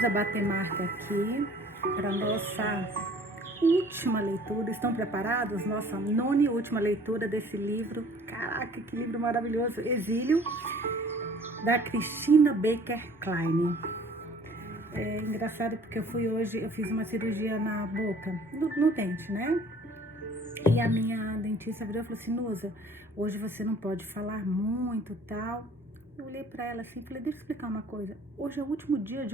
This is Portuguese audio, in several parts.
Vamos abater marca aqui para nossa última leitura. Estão preparados? Nossa nona e última leitura desse livro. Caraca, que livro maravilhoso! Exílio, da Christina Baker Klein. É engraçado porque eu fiz uma cirurgia na boca, no dente, né? E a minha dentista virou e falou assim: Nusa, hoje você não pode falar muito, tal. Eu olhei para ela assim e falei: deixa eu explicar uma coisa. Hoje é o último dia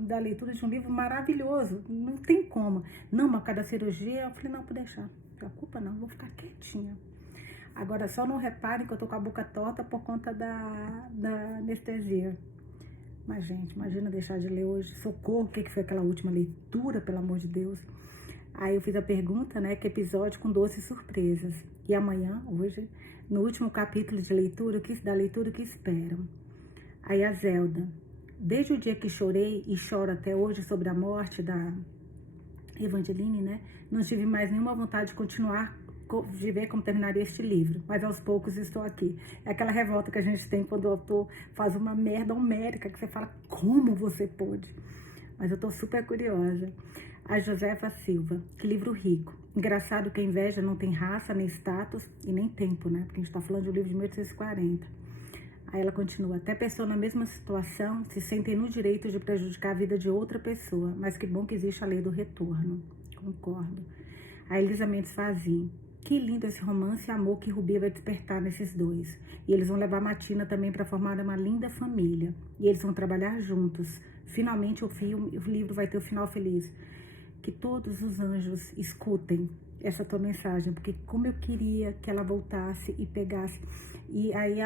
da leitura de um livro maravilhoso. Não tem como. Não, mas por causa da cirurgia, eu falei: não, pode deixar. Não se preocupa não, vou ficar quietinha. Agora, só não reparem que eu tô com a boca torta por conta da anestesia. Mas, gente, imagina deixar de ler hoje. Socorro, o que foi aquela última leitura, pelo amor de Deus. Aí eu fiz a pergunta, né, que episódio com doces surpresas. E amanhã, hoje, no último capítulo de leitura, da leitura que esperam. Aí a Zelda: desde o dia que chorei e choro até hoje sobre a morte da Evangeline, né, não tive mais nenhuma vontade de continuar, de ver como terminaria este livro. Mas aos poucos estou aqui. É aquela revolta que a gente tem quando o autor faz uma merda homérica, que você fala: como você pôde? Mas eu tô super curiosa. A Josefa Silva: que livro rico. Engraçado que a inveja não tem raça, nem status e nem tempo, né? Porque a gente tá falando de um livro de 1840. Aí ela continua: até pessoas na mesma situação se sentem no direito de prejudicar a vida de outra pessoa, mas que bom que existe a lei do retorno. Concordo. A Elisa Mendes Fazim: que lindo esse romance e amor que Rubi vai despertar nesses dois. E eles vão levar Matina também para formar uma linda família. E eles vão trabalhar juntos. Finalmente o livro vai ter o final feliz. Que todos os anjos escutem essa tua mensagem, porque como eu queria que ela voltasse e pegasse. E aí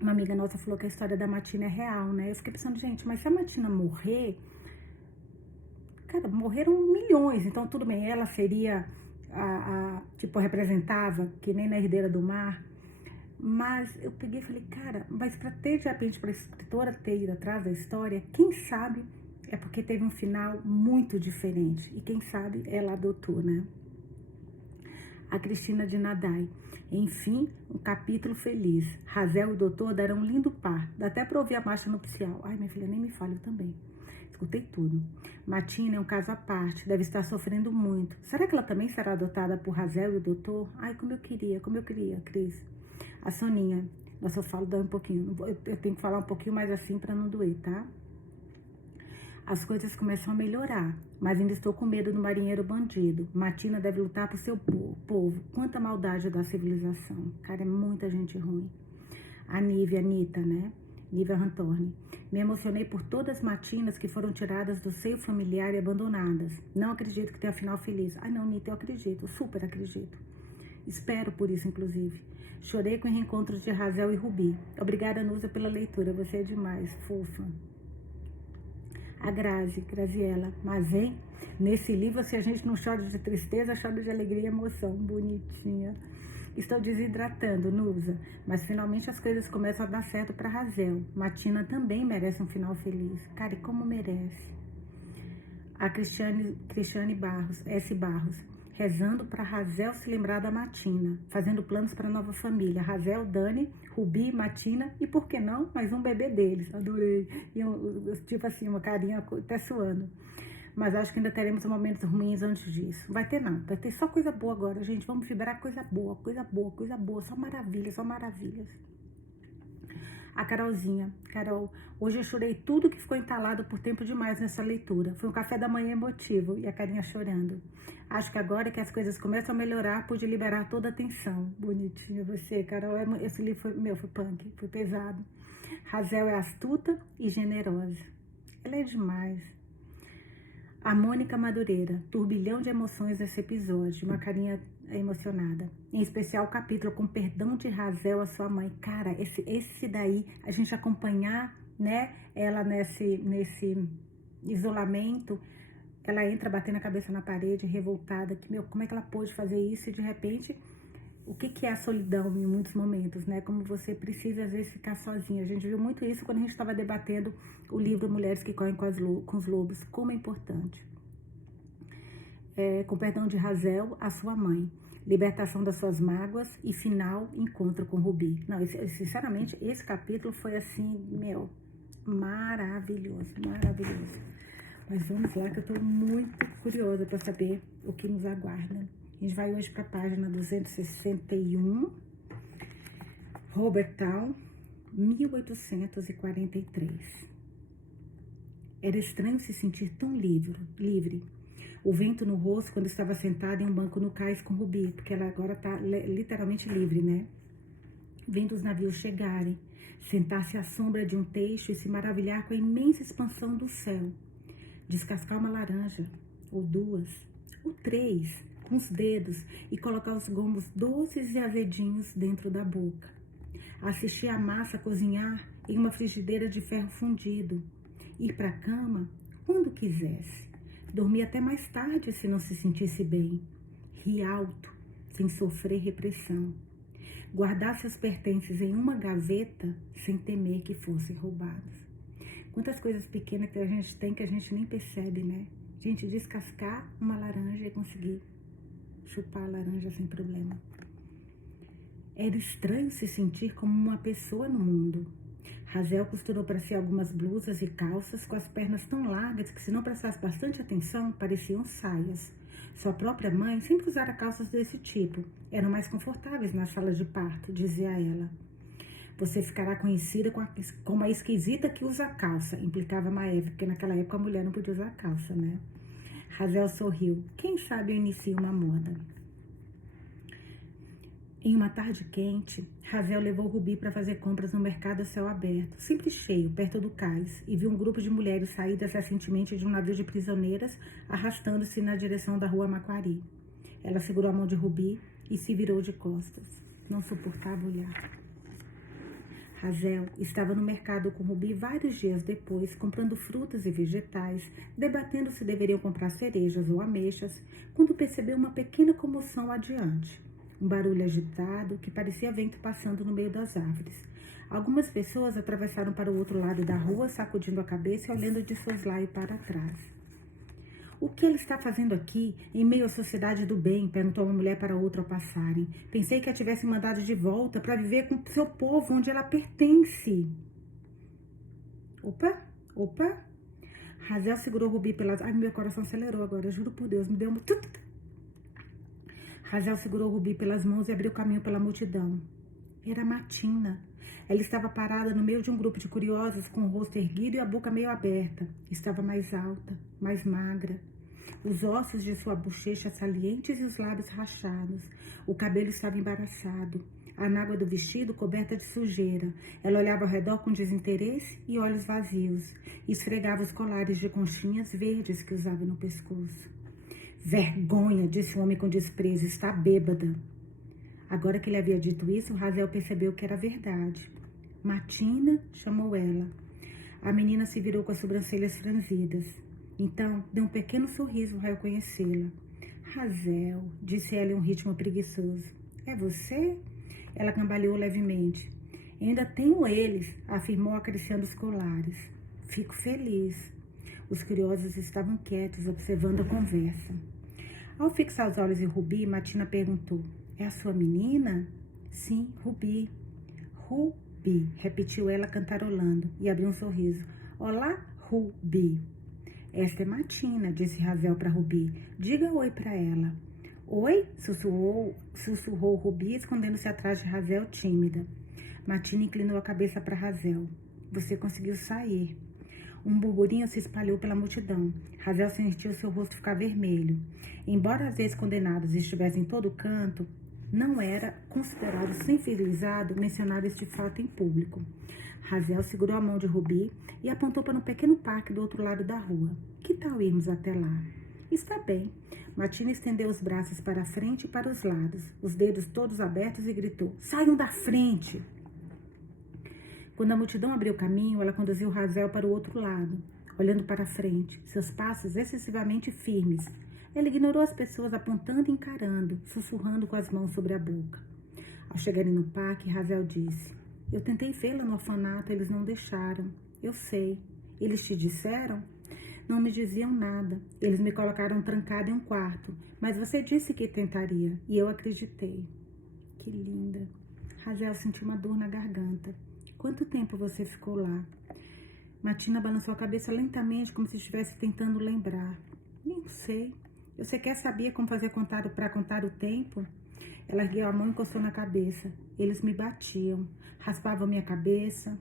uma amiga nossa falou que a história da Matina é real, né? Eu fiquei pensando: gente, mas se a Matina morrer, cara, morreram milhões, então tudo bem, ela seria tipo, representava, que nem na Herdeira do Mar. Mas eu peguei e falei: cara, mas pra ter, de repente, pra escritora ter ido atrás da história, quem sabe é porque teve um final muito diferente. E quem sabe ela adotou, né? A Cristina de Nadai: enfim, um capítulo feliz. Razel e o doutor darão um lindo par. Dá até pra ouvir a marcha nupcial. Ai, minha filha, nem me fale, eu também. Escutei tudo. Matina é um caso à parte, deve estar sofrendo muito. Será que ela também será adotada por Razel e o doutor? Ai, como eu queria, Cris. A Soninha: nossa, eu falo dói um pouquinho. Eu tenho que falar um pouquinho mais assim pra não doer, tá? As coisas começam a melhorar, mas ainda estou com medo do marinheiro bandido. Matina deve lutar por seu povo. Quanta maldade da civilização. Cara, é muita gente ruim. A Anitta, né? Nívia Rantorni: me emocionei por todas as Matinas que foram tiradas do seio familiar e abandonadas. Não acredito que tenha final feliz. Ai, não, Nita, eu acredito, super acredito. Espero por isso, inclusive. Chorei com o reencontro de Razel e Rubi. Obrigada, Nusa, pela leitura. Você é demais, fofa. A Graziela: mas, hein? Nesse livro, se a gente não chora de tristeza, chora de alegria e emoção. Bonitinha. Estou desidratando, Nusa, mas finalmente as coisas começam a dar certo para Razel. Matina também merece um final feliz. Cara, e como merece? A Cristiane Barros, S. Barros: rezando para Razel se lembrar da Matina, fazendo planos para a nova família. Razel, Dani, Rubi, Matina e, por que não, mais um bebê deles. Adorei. E tipo assim, uma carinha até suando. Mas acho que ainda teremos momentos ruins antes disso. Vai ter não, vai ter só coisa boa agora, gente. Vamos vibrar coisa boa, coisa boa, coisa boa. Só maravilhas, só maravilhas. A Carolzinha: Carol, hoje eu chorei tudo que ficou entalado por tempo demais nessa leitura. Foi um café da manhã emotivo. E a carinha chorando: acho que agora que as coisas começam a melhorar, pude liberar toda a tensão. Bonitinha você, Carol. Esse livro foi punk, foi pesado. Razel é astuta e generosa. Ela é demais. A Mônica Madureira: turbilhão de emoções nesse episódio. Uma carinha emocionada. Em especial o capítulo com perdão de Razel a sua mãe. Cara, esse daí, a gente acompanhar, né, ela nesse isolamento, ela entra batendo a cabeça na parede, revoltada, que, como é que ela pôde fazer isso? E de repente, o que é a solidão em muitos momentos, né? Como você precisa, às vezes, ficar sozinha. A gente viu muito isso quando a gente estava debatendo o livro Mulheres que Correm com os Lobos. Como é importante. Com perdão de Razel a sua mãe. Libertação das suas mágoas e final encontro com Rubi. Não, sinceramente, esse capítulo foi assim, maravilhoso, maravilhoso. Mas vamos lá que eu tô muito curiosa para saber o que nos aguarda. A gente vai hoje para a página 261, Robert Tal, 1843. Era estranho se sentir tão livre. O vento no rosto quando estava sentada em um banco no cais com Ruby, porque ela agora tá literalmente livre, né? Vendo os navios chegarem, sentar-se à sombra de um teixo e se maravilhar com a imensa expansão do céu. Descascar uma laranja, ou duas, ou três, com os dedos e colocar os gomos doces e azedinhos dentro da boca. Assistir a massa cozinhar em uma frigideira de ferro fundido. Ir para a cama quando quisesse. Dormir até mais tarde se não se sentisse bem. Rir alto, sem sofrer repressão. Guardar seus pertences em uma gaveta sem temer que fossem roubados. Quantas coisas pequenas que a gente tem que a gente nem percebe, né? Gente, descascar uma laranja e conseguir chupar a laranja sem problema. Era estranho se sentir como uma pessoa no mundo. Razel costurou para si algumas blusas e calças com as pernas tão largas que, se não prestasse bastante atenção, pareciam saias. Sua própria mãe sempre usara calças desse tipo. Eram mais confortáveis na sala de parto, dizia ela. Você ficará conhecida como a esquisita que usa calça, implicava Maeve, porque naquela época a mulher não podia usar calça, né? Razel sorriu. Quem sabe eu inicio uma moda. Em uma tarde quente, Razel levou Ruby para fazer compras no mercado a céu aberto, sempre cheio, perto do cais, e viu um grupo de mulheres saídas recentemente de um navio de prisioneiras, arrastando-se na direção da rua Maquari. Ela segurou a mão de Ruby e se virou de costas. Não suportava olhar. Razel estava no mercado com Ruby vários dias depois, comprando frutas e vegetais, debatendo se deveriam comprar cerejas ou ameixas, quando percebeu uma pequena comoção adiante. Um barulho agitado que parecia vento passando no meio das árvores. Algumas pessoas atravessaram para o outro lado da rua, sacudindo a cabeça e olhando de soslaio para trás. O que ela está fazendo aqui, em meio à sociedade do bem? Perguntou uma mulher para outra ao passarem. Pensei que a tivesse mandado de volta para viver com seu povo, onde ela pertence. Opa. Razel segurou Ruby pelas... Ai, meu coração acelerou agora, juro por Deus, me deu um... Razel segurou Ruby pelas mãos e abriu caminho pela multidão. Era Matina. Ela estava parada no meio de um grupo de curiosas com o rosto erguido e a boca meio aberta. Estava mais alta, mais magra. Os ossos de sua bochecha salientes e os lábios rachados. O cabelo estava embaraçado. A nágua do vestido coberta de sujeira. Ela olhava ao redor com desinteresse e olhos vazios. Esfregava os colares de conchinhas verdes que usava no pescoço. Vergonha, disse o homem com desprezo, está bêbada. Agora que ele havia dito isso, Razel percebeu que era verdade. Matina, chamou ela. A menina se virou com as sobrancelhas franzidas. Então, deu um pequeno sorriso ao reconhecê-la. Razel, disse ela em um ritmo preguiçoso. É você? Ela cambaleou levemente. Ainda tenho eles, afirmou acariciando os colares. Fico feliz. Os curiosos estavam quietos, observando a conversa. Ao fixar os olhos em Ruby, Matina perguntou. É a sua menina? Sim, Ruby. Ruby, repetiu ela cantarolando e abriu um sorriso. Olá, Ruby. Esta é Matina, disse Razel para Ruby. Diga oi para ela. Oi? Sussurrou Ruby, escondendo-se atrás de Razel, tímida. Matina inclinou a cabeça para Razel. Você conseguiu sair. Um burburinho se espalhou pela multidão. Razel sentiu seu rosto ficar vermelho. Embora as ex-condenados estivessem em todo canto, não era considerado civilizado mencionar este fato em público. Razel segurou a mão de Ruby e apontou para um pequeno parque do outro lado da rua. Que tal irmos até lá? Está bem. Matina estendeu os braços para a frente e para os lados, os dedos todos abertos e gritou, saiam da frente! Quando a multidão abriu caminho, ela conduziu Razel para o outro lado, olhando para a frente, seus passos excessivamente firmes. Ela ignorou as pessoas apontando e encarando, sussurrando com as mãos sobre a boca. Ao chegarem no parque, Razel disse, eu tentei vê-la no orfanato, eles não deixaram. Eu sei. Eles te disseram? Não me diziam nada. Eles me colocaram trancada em um quarto, mas você disse que tentaria, e eu acreditei. Que linda. Razel sentiu uma dor na garganta. Quanto tempo você ficou lá? Matina balançou a cabeça lentamente, como se estivesse tentando lembrar. Nem sei. Eu sequer sabia como fazer para contar o tempo. Ela ergueu a mão e encostou na cabeça. Eles me batiam, raspavam minha cabeça,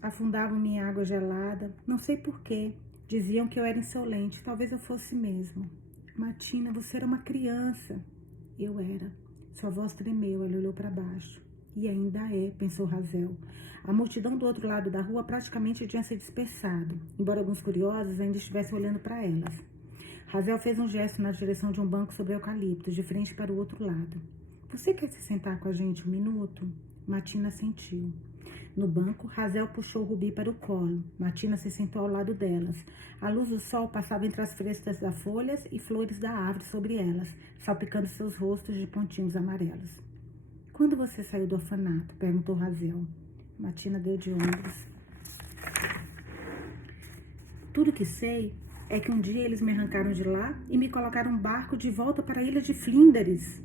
afundavam minha água gelada. Não sei porquê. Diziam que eu era insolente. Talvez eu fosse mesmo. Matina, você era uma criança. Eu era. Sua voz tremeu. Ela olhou para baixo. E ainda é, pensou Razel. A multidão do outro lado da rua praticamente tinha se dispersado, embora alguns curiosos ainda estivessem olhando para elas. Razel fez um gesto na direção de um banco sobre eucaliptos, de frente para o outro lado. Você quer se sentar com a gente um minuto? Matina assentiu. No banco, Razel puxou Rubi para o colo. Matina se sentou ao lado delas. A luz do sol passava entre as frestas das folhas e flores da árvore sobre elas, salpicando seus rostos de pontinhos amarelos. Quando você saiu do orfanato? Perguntou Razel. Matina deu de ombros. Tudo que sei é que um dia eles me arrancaram de lá e me colocaram um barco de volta para a ilha de Flinders.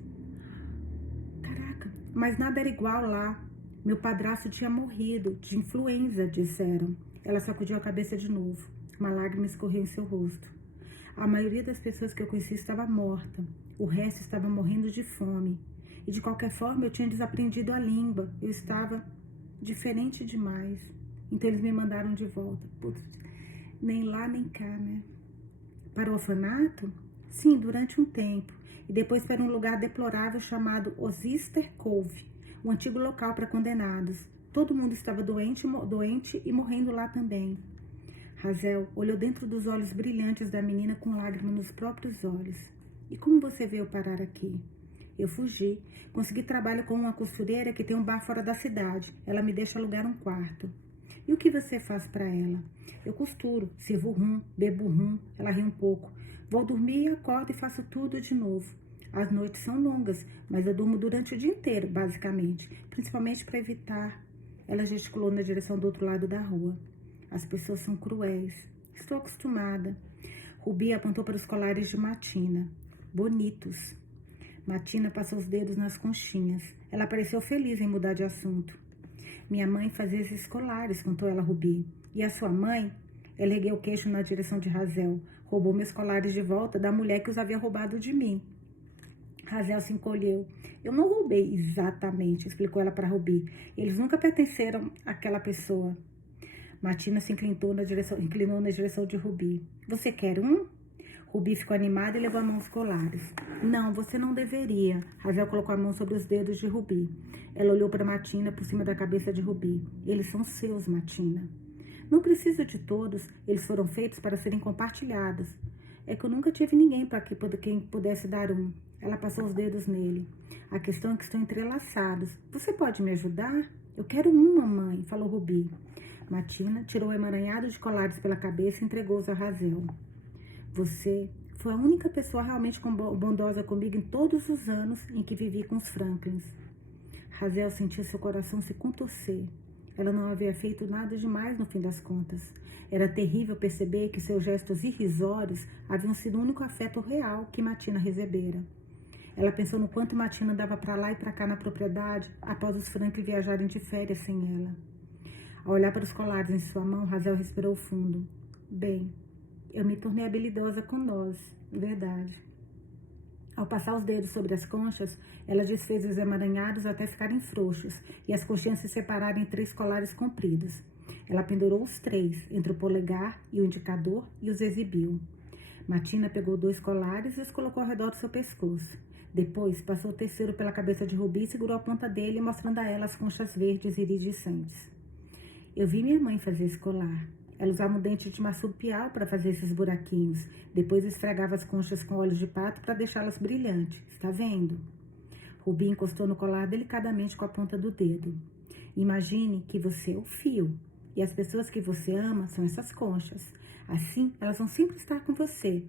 Caraca, mas nada era igual lá. Meu padrasto tinha morrido de influenza, disseram. Ela sacudiu a cabeça de novo. Uma lágrima escorreu em seu rosto. A maioria das pessoas que eu conheci estava morta. O resto estava morrendo de fome. E de qualquer forma eu tinha desaprendido a língua. Eu estava diferente demais. Então eles me mandaram de volta. Putz, nem lá nem cá, né? Para o orfanato? Sim, durante um tempo. E depois para um lugar deplorável chamado Osister Cove, um antigo local para condenados. Todo mundo estava doente e morrendo lá também. Razel olhou dentro dos olhos brilhantes da menina com lágrimas nos próprios olhos. E como você veio parar aqui? Eu fugi. Consegui trabalho com uma costureira que tem um bar fora da cidade. Ela me deixa alugar um quarto. E o que você faz para ela? Eu costuro, sirvo rum, bebo rum. Ela ri um pouco. Vou dormir, acordo e faço tudo de novo. As noites são longas, mas eu durmo durante o dia inteiro, basicamente. Principalmente para evitar. Ela gesticulou na direção do outro lado da rua. As pessoas são cruéis. Estou acostumada. Rubi apontou para os colares de Matina. Bonitos. Matina passou os dedos nas conchinhas. Ela pareceu feliz em mudar de assunto. Minha mãe fazia esses colares, contou ela a Rubi. E a sua mãe? Ela ergueu o queixo na direção de Razel. Roubou meus colares de volta da mulher que os havia roubado de mim. Razel se encolheu. Eu não roubei exatamente, explicou ela para Rubi. Eles nunca pertenceram àquela pessoa. Matina se inclinou na direção de Rubi. Você quer um? Rubi ficou animada e levou a mão aos colares. Não, você não deveria. Razel colocou a mão sobre os dedos de Rubi. Ela olhou para Matina por cima da cabeça de Rubi. Eles são seus, Matina. Não precisa de todos. Eles foram feitos para serem compartilhados. É que eu nunca tive ninguém para quem pudesse dar um. Ela passou os dedos nele. A questão é que estão entrelaçados. Você pode me ajudar? Eu quero um, mamãe, falou Rubi. Matina tirou o emaranhado de colares pela cabeça e entregou-os a Razel. Você foi a única pessoa realmente bondosa comigo em todos os anos em que vivi com os Franklins. Razel sentiu seu coração se contorcer. Ela não havia feito nada demais no fim das contas. Era terrível perceber que seus gestos irrisórios haviam sido o único afeto real que Matina recebera. Ela pensou no quanto Matina dava para lá e para cá na propriedade após os Franklin viajarem de férias sem ela. Ao olhar para os colares em sua mão, Razel respirou fundo. Bem, eu me tornei habilidosa com nós, verdade. Ao passar os dedos sobre as conchas, ela desfez os emaranhados até ficarem frouxos e as conchinhas se separaram em 3 colares compridos. Ela pendurou os 3 entre o polegar e o indicador e os exibiu. Matina pegou 2 colares e os colocou ao redor do seu pescoço. Depois, passou o terceiro pela cabeça de Rubi e segurou a ponta dele, mostrando a ela as conchas verdes iridescentes. Eu vi minha mãe fazer esse colar. Ela usava um dente de marsupial para fazer esses buraquinhos. Depois esfregava as conchas com óleo de pato para deixá-las brilhantes. Está vendo? Rubi encostou no colar delicadamente com a ponta do dedo. Imagine que você é o fio. E as pessoas que você ama são essas conchas. Assim, elas vão sempre estar com você.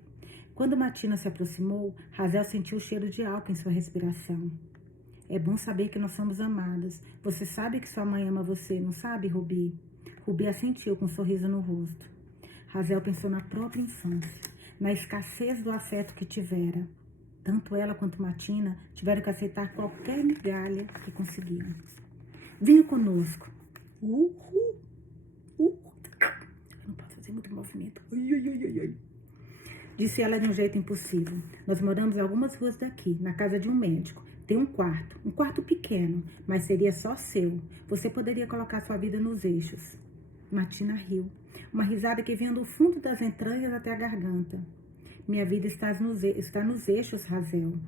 Quando Matina se aproximou, Razel sentiu o cheiro de álcool em sua respiração. É bom saber que nós somos amadas. Você sabe que sua mãe ama você, não sabe, Rubi? Rubi assentiu com um sorriso no rosto. Razel pensou na própria infância, na escassez do afeto que tivera. Tanto ela quanto Matina tiveram que aceitar qualquer migalha que conseguiam. Venha conosco. Uhul! tem muito movimento. Ai, ai, ai, ai, ai. Disse ela de um jeito impossível. Nós moramos algumas ruas daqui, na casa de um médico. Tem um quarto pequeno, mas seria só seu. Você poderia colocar sua vida nos eixos. Martina riu. Uma risada que vinha do fundo das entranhas até a garganta. Minha vida está nos eixos, Razel.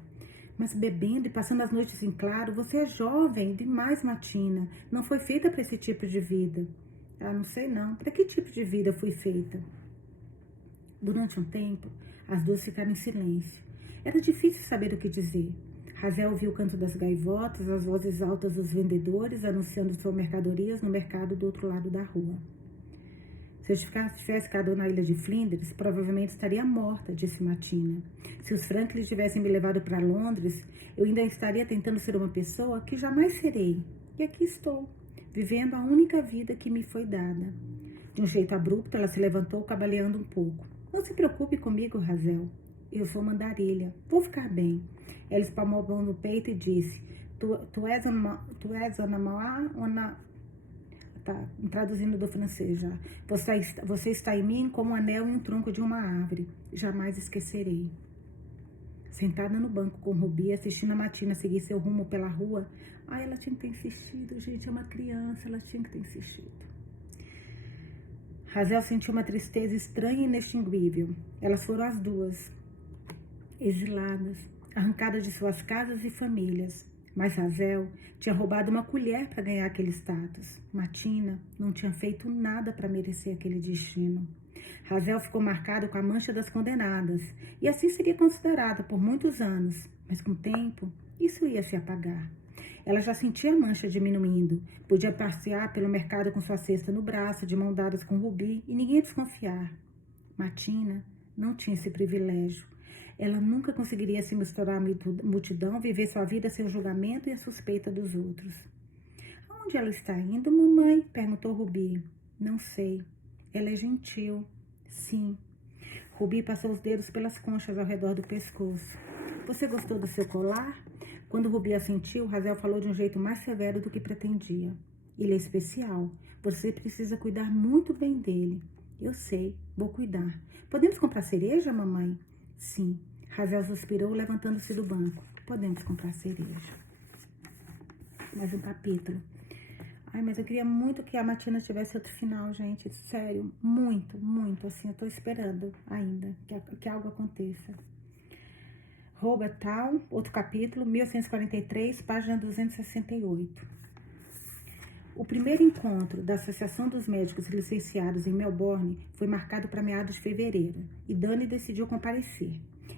Mas bebendo e passando as noites em claro, você é jovem demais, Martina. Não foi feita para esse tipo de vida. Ah, não sei não. Para que tipo de vida fui feita? Durante um tempo, as duas ficaram em silêncio. Era difícil saber o que dizer. Razel ouviu o canto das gaivotas, as vozes altas dos vendedores anunciando suas mercadorias no mercado do outro lado da rua. Se eu tivesse ficado na ilha de Flinders, provavelmente estaria morta, disse Martina. Se os Franklin tivessem me levado para Londres, eu ainda estaria tentando ser uma pessoa que jamais serei. E aqui estou, vivendo a única vida que me foi dada. De um jeito abrupto, ela se levantou, cambaleando um pouco. Não se preocupe comigo, Razel. Eu sou uma andarilha. Vou ficar bem. Ela espalmou a mão no peito e disse, tu és uma... Tá, traduzindo do francês já. Você está em mim como um anel em um tronco de uma árvore. Jamais esquecerei. Sentada no banco com Rubi, assistindo a Martina seguir seu rumo pela rua. Ai, ela tinha que ter insistido, gente. É uma criança, ela tinha que ter insistido. Razel sentiu uma tristeza estranha e inextinguível. Elas foram as duas, exiladas, arrancadas de suas casas e famílias. Mas Razel tinha roubado uma colher para ganhar aquele status. Martina não tinha feito nada para merecer aquele destino. Razel ficou marcado com a mancha das condenadas, e assim seria considerada por muitos anos. Mas com o tempo, isso ia se apagar. Ela já sentia a mancha diminuindo. Podia passear pelo mercado com sua cesta no braço, de mão dadas com Rubi, e ninguém ia desconfiar. Martina não tinha esse privilégio. Ela nunca conseguiria se misturar à multidão, viver sua vida sem o julgamento e a suspeita dos outros. Aonde ela está indo, mamãe? Perguntou Rubi. Não sei. Ela é gentil. Sim. Rubi passou os dedos pelas conchas ao redor do pescoço. Você gostou do seu colar? Quando Rubi assentiu, Razel falou de um jeito mais severo do que pretendia. Ele é especial. Você precisa cuidar muito bem dele. Eu sei. Vou cuidar. Podemos comprar cereja, mamãe? Sim. Razel suspirou, levantando-se do banco. Podemos comprar cereja. Mais um capítulo. Ai, mas eu queria muito que a Martina tivesse outro final, gente. Sério, muito, muito. Assim, eu tô esperando ainda que algo aconteça. Robert Town, outro capítulo, 1143, página 268. O primeiro encontro da Associação dos Médicos Licenciados em Melbourne foi marcado para meados de fevereiro, e Danny decidiu comparecer.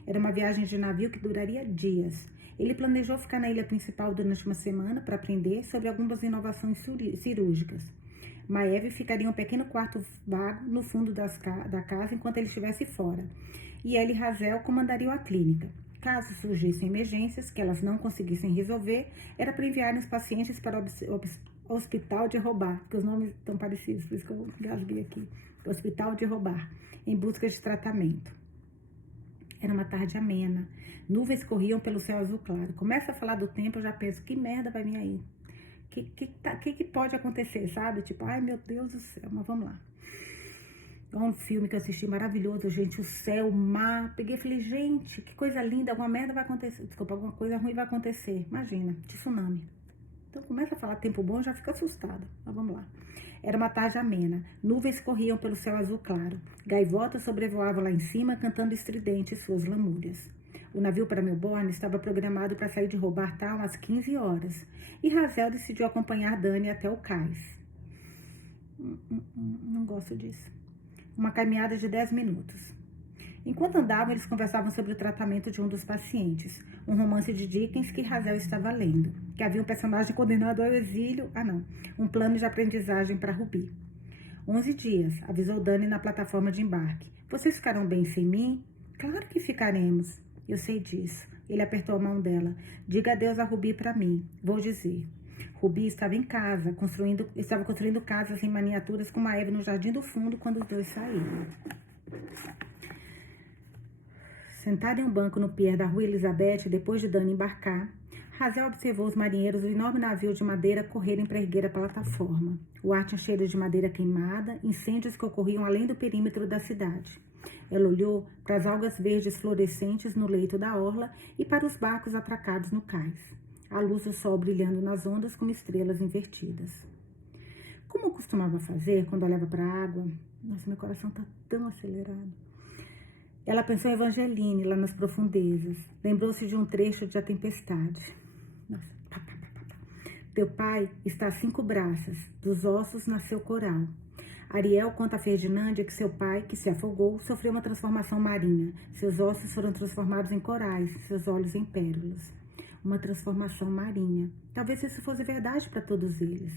Era uma viagem de navio que duraria dias. Ele planejou ficar na ilha principal durante uma semana para aprender sobre algumas inovações cirúrgicas. Maeve ficaria em um pequeno quarto vago no fundo da casa enquanto ele estivesse fora, e ela e Razel comandariam a clínica. Caso surgissem emergências que elas não conseguissem resolver, era para enviarem os pacientes para o Hospital de Hobart, porque os nomes estão parecidos, por isso que eu engasguei aqui. Hospital de Hobart, em busca de tratamento. Era uma tarde amena. Nuvens corriam pelo céu azul claro. Começa a falar do tempo, eu já penso, que merda vai vir aí? Que pode acontecer, sabe? Tipo, ai meu Deus do céu, mas vamos lá. É um filme que eu assisti maravilhoso, gente, o céu, o mar. Peguei e falei, gente, que coisa linda, alguma merda vai acontecer. Desculpa, alguma coisa ruim vai acontecer. Imagina, tsunami. Então começa a falar tempo bom, já fica assustada. Mas vamos lá. Era uma tarde amena. Nuvens corriam pelo céu azul claro. Gaivotas sobrevoavam lá em cima, cantando estridente suas lamúrias. O navio para Melbourne estava programado para sair de Hobart Town às 15 horas. E Razel decidiu acompanhar Danny até o cais. Não gosto disso. Uma caminhada de 10 minutos. Enquanto andavam, eles conversavam sobre o tratamento de um dos pacientes, um romance de Dickens que Razel estava lendo, que havia um personagem condenado ao exílio, um plano de aprendizagem para Rubi. 11 dias, avisou Danny na plataforma de embarque. Vocês ficarão bem sem mim? Claro que ficaremos. Eu sei disso. Ele apertou a mão dela. Diga adeus a Rubi para mim. Vou dizer. Rubi estava em casa, estava construindo casas em miniaturas com Maeve no jardim do fundo quando os dois saíram. Sentada em um banco no pier da rua Elizabeth, depois de Danny embarcar, Razel observou os marinheiros do enorme navio de madeira correrem para erguer a plataforma. O ar tinha cheiro de madeira queimada, incêndios que ocorriam além do perímetro da cidade. Ela olhou para as algas verdes fluorescentes no leito da orla e para os barcos atracados no cais. A luz do sol brilhando nas ondas como estrelas invertidas. Como costumava fazer quando olhava para a água? Nossa, meu coração está tão acelerado. Ela pensou em Evangeline, lá nas profundezas. Lembrou-se de um trecho de A Tempestade. Nossa. Teu pai está a 5 braças, dos ossos nasceu coral. Ariel conta a Ferdinândia que seu pai, que se afogou, sofreu uma transformação marinha. Seus ossos foram transformados em corais, seus olhos em pérolas. Uma transformação marinha. Talvez isso fosse verdade para todos eles.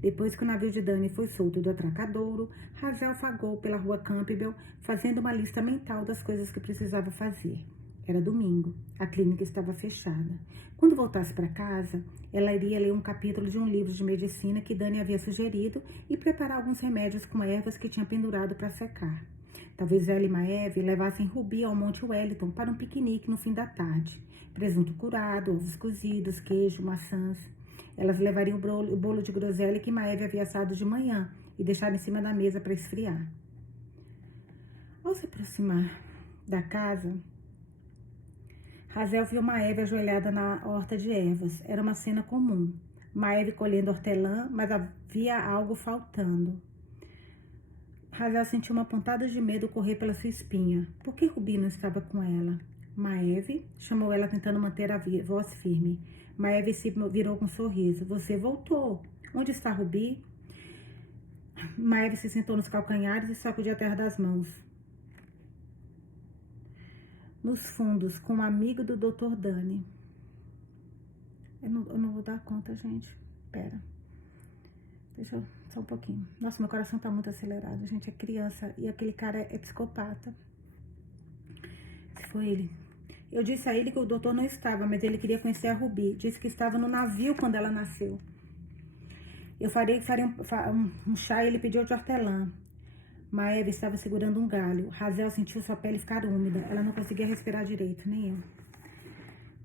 Depois que o navio de Dani foi solto do atracadouro, Razel vagou pela rua Campbell, fazendo uma lista mental das coisas que precisava fazer. Era domingo, a clínica estava fechada. Quando voltasse para casa, ela iria ler um capítulo de um livro de medicina que Dani havia sugerido e preparar alguns remédios com ervas que tinha pendurado para secar. Talvez ela e Maeve levassem Ruby ao Monte Wellington para um piquenique no fim da tarde. Presunto curado, ovos cozidos, queijo, maçãs. Elas levariam o bolo de groselha que Maeve havia assado de manhã e deixaram em cima da mesa para esfriar. Ao se aproximar da casa, Razel viu Maeve ajoelhada na horta de ervas. Era uma cena comum. Maeve colhendo hortelã, mas havia algo faltando. Razel sentiu uma pontada de medo correr pela sua espinha. Por que Ruby não estava com ela? Maeve, chamou ela tentando manter a voz firme. Maeve se virou com um sorriso. Você voltou. Onde está Ruby? Maeve se sentou nos calcanhares e sacudiu a terra das mãos. Nos fundos, com um amigo do Dr. Dani. Eu não vou dar conta, gente. Pera. Deixa eu... Só um pouquinho. Nossa, meu coração tá muito acelerado, gente. É criança e aquele cara é psicopata. Se foi ele. Eu disse a ele que o doutor não estava, mas ele queria conhecer a Ruby. Disse que estava no navio quando ela nasceu. Eu faria um chá e ele pediu de hortelã. Maeve estava segurando um galho. Razel sentiu sua pele ficar úmida. Ela não conseguia respirar direito, nem eu.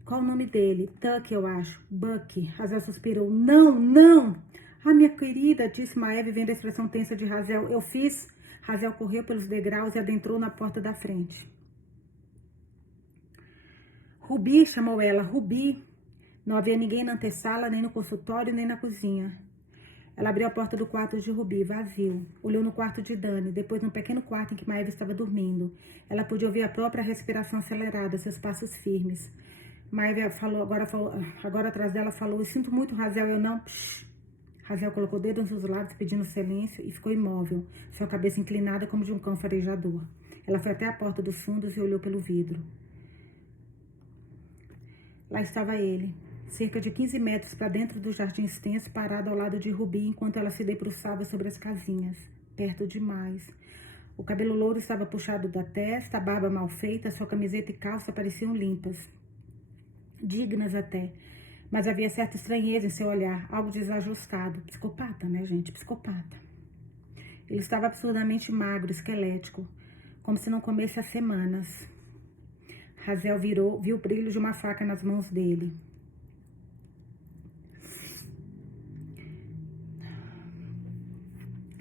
Qual o nome dele? Tuck, eu acho. Bucky. Razel suspirou. Não, não! Ah, minha querida, disse Maeve, vendo a expressão tensa de Razel. Eu fiz. Razel correu pelos degraus e adentrou na porta da frente. Ruby, chamou ela. Ruby. Não havia ninguém na antessala, nem no consultório, nem na cozinha. Ela abriu a porta do quarto de Ruby, vazio. Olhou no quarto de Dani, depois no pequeno quarto em que Maeve estava dormindo. Ela podia ouvir a própria respiração acelerada, seus passos firmes. Maeve falou, agora atrás dela falou, eu sinto muito, Razel, eu não... Psh. Razel colocou o dedo nos seus lábios, pedindo silêncio, e ficou imóvel, sua cabeça inclinada como de um cão farejador. Ela foi até a porta dos fundos e olhou pelo vidro. Lá estava ele, cerca de 15 metros para dentro do jardim extenso, parado ao lado de Ruby, enquanto ela se debruçava sobre as casinhas. Perto demais. O cabelo louro estava puxado da testa, a barba mal feita, sua camiseta e calça pareciam limpas. Dignas até. Mas havia certa estranheza em seu olhar, algo desajustado. Psicopata, né, gente? Psicopata. Ele estava absurdamente magro, esquelético, como se não comesse há semanas. Razel viu o brilho de uma faca nas mãos dele.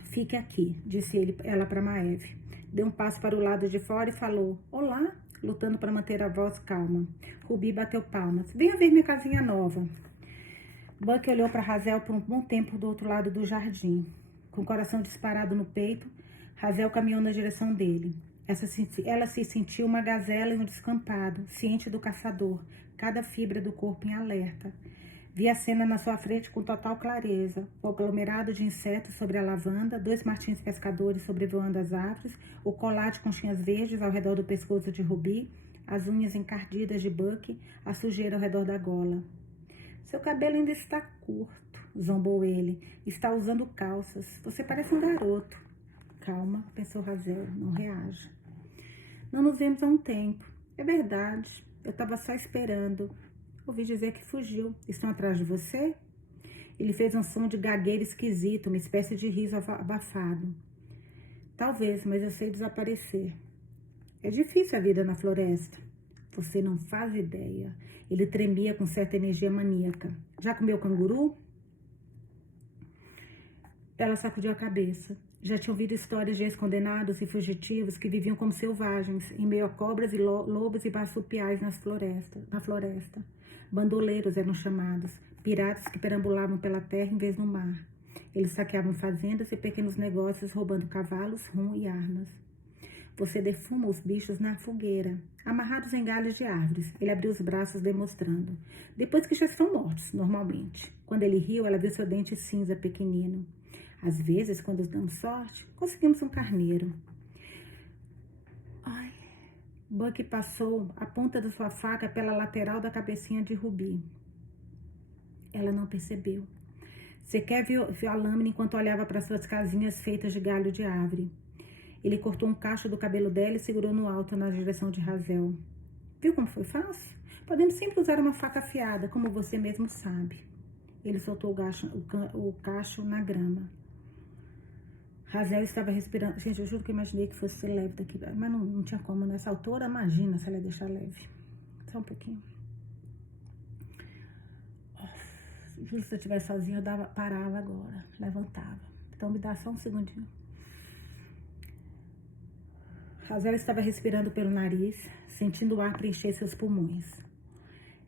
Fique aqui, disse ela para Maeve. Deu um passo para o lado de fora e falou, olá, lutando para manter a voz calma. Ruby bateu palmas. Venha ver minha casinha nova. Bucky olhou para Razel por um bom tempo do outro lado do jardim. Com o coração disparado no peito, Razel caminhou na direção dele. Ela se sentiu uma gazela em um descampado, ciente do caçador, cada fibra do corpo em alerta. Via a cena na sua frente com total clareza. O aglomerado de insetos sobre a lavanda, 2 martins pescadores sobrevoando as árvores, o colar de conchinhas verdes ao redor do pescoço de Ruby, as unhas encardidas de Bucky, a sujeira ao redor da gola. Seu cabelo ainda está curto, zombou ele. Está usando calças. Você parece um garoto. Calma, pensou Razel, não reaja. Não nos vemos há um tempo. É verdade, eu estava só esperando. Ouvi dizer que fugiu. Estão atrás de você? Ele fez um som de gagueira esquisito, uma espécie de riso abafado. Talvez, mas eu sei desaparecer. É difícil a vida na floresta. Você não faz ideia. Ele tremia com certa energia maníaca. Já comeu canguru? Ela sacudiu a cabeça. Já tinha ouvido histórias de ex-condenados e fugitivos que viviam como selvagens, em meio a cobras e lobos e marsupiais na floresta. Bandoleiros eram chamados, piratas que perambulavam pela terra em vez do mar. Eles saqueavam fazendas e pequenos negócios, roubando cavalos, rum e armas. Você defuma os bichos na fogueira, amarrados em galhos de árvores. Ele abriu os braços demonstrando. Depois que já estão mortos, normalmente. Quando ele riu, ela viu seu dente cinza pequenino. Às vezes, quando damos sorte, conseguimos um carneiro. Ai. Buck passou a ponta da sua faca pela lateral da cabecinha de Ruby. Ela não percebeu. Sequer viu a lâmina enquanto olhava para suas casinhas feitas de galho de árvore. Ele cortou um cacho do cabelo dela e segurou no alto na direção de Hazel. Viu como foi fácil? Podemos sempre usar uma faca afiada, como você mesmo sabe. Ele soltou o cacho na grama. Hazel estava respirando. Gente, eu juro que eu imaginei que fosse ser leve daqui, mas não tinha como nessa altura. Imagina se ela ia deixar leve. Só um pouquinho. Juro, se eu estivesse sozinha, eu parava agora, levantava. Então me dá só um segundinho. Hazel estava respirando pelo nariz, sentindo o ar preencher seus pulmões.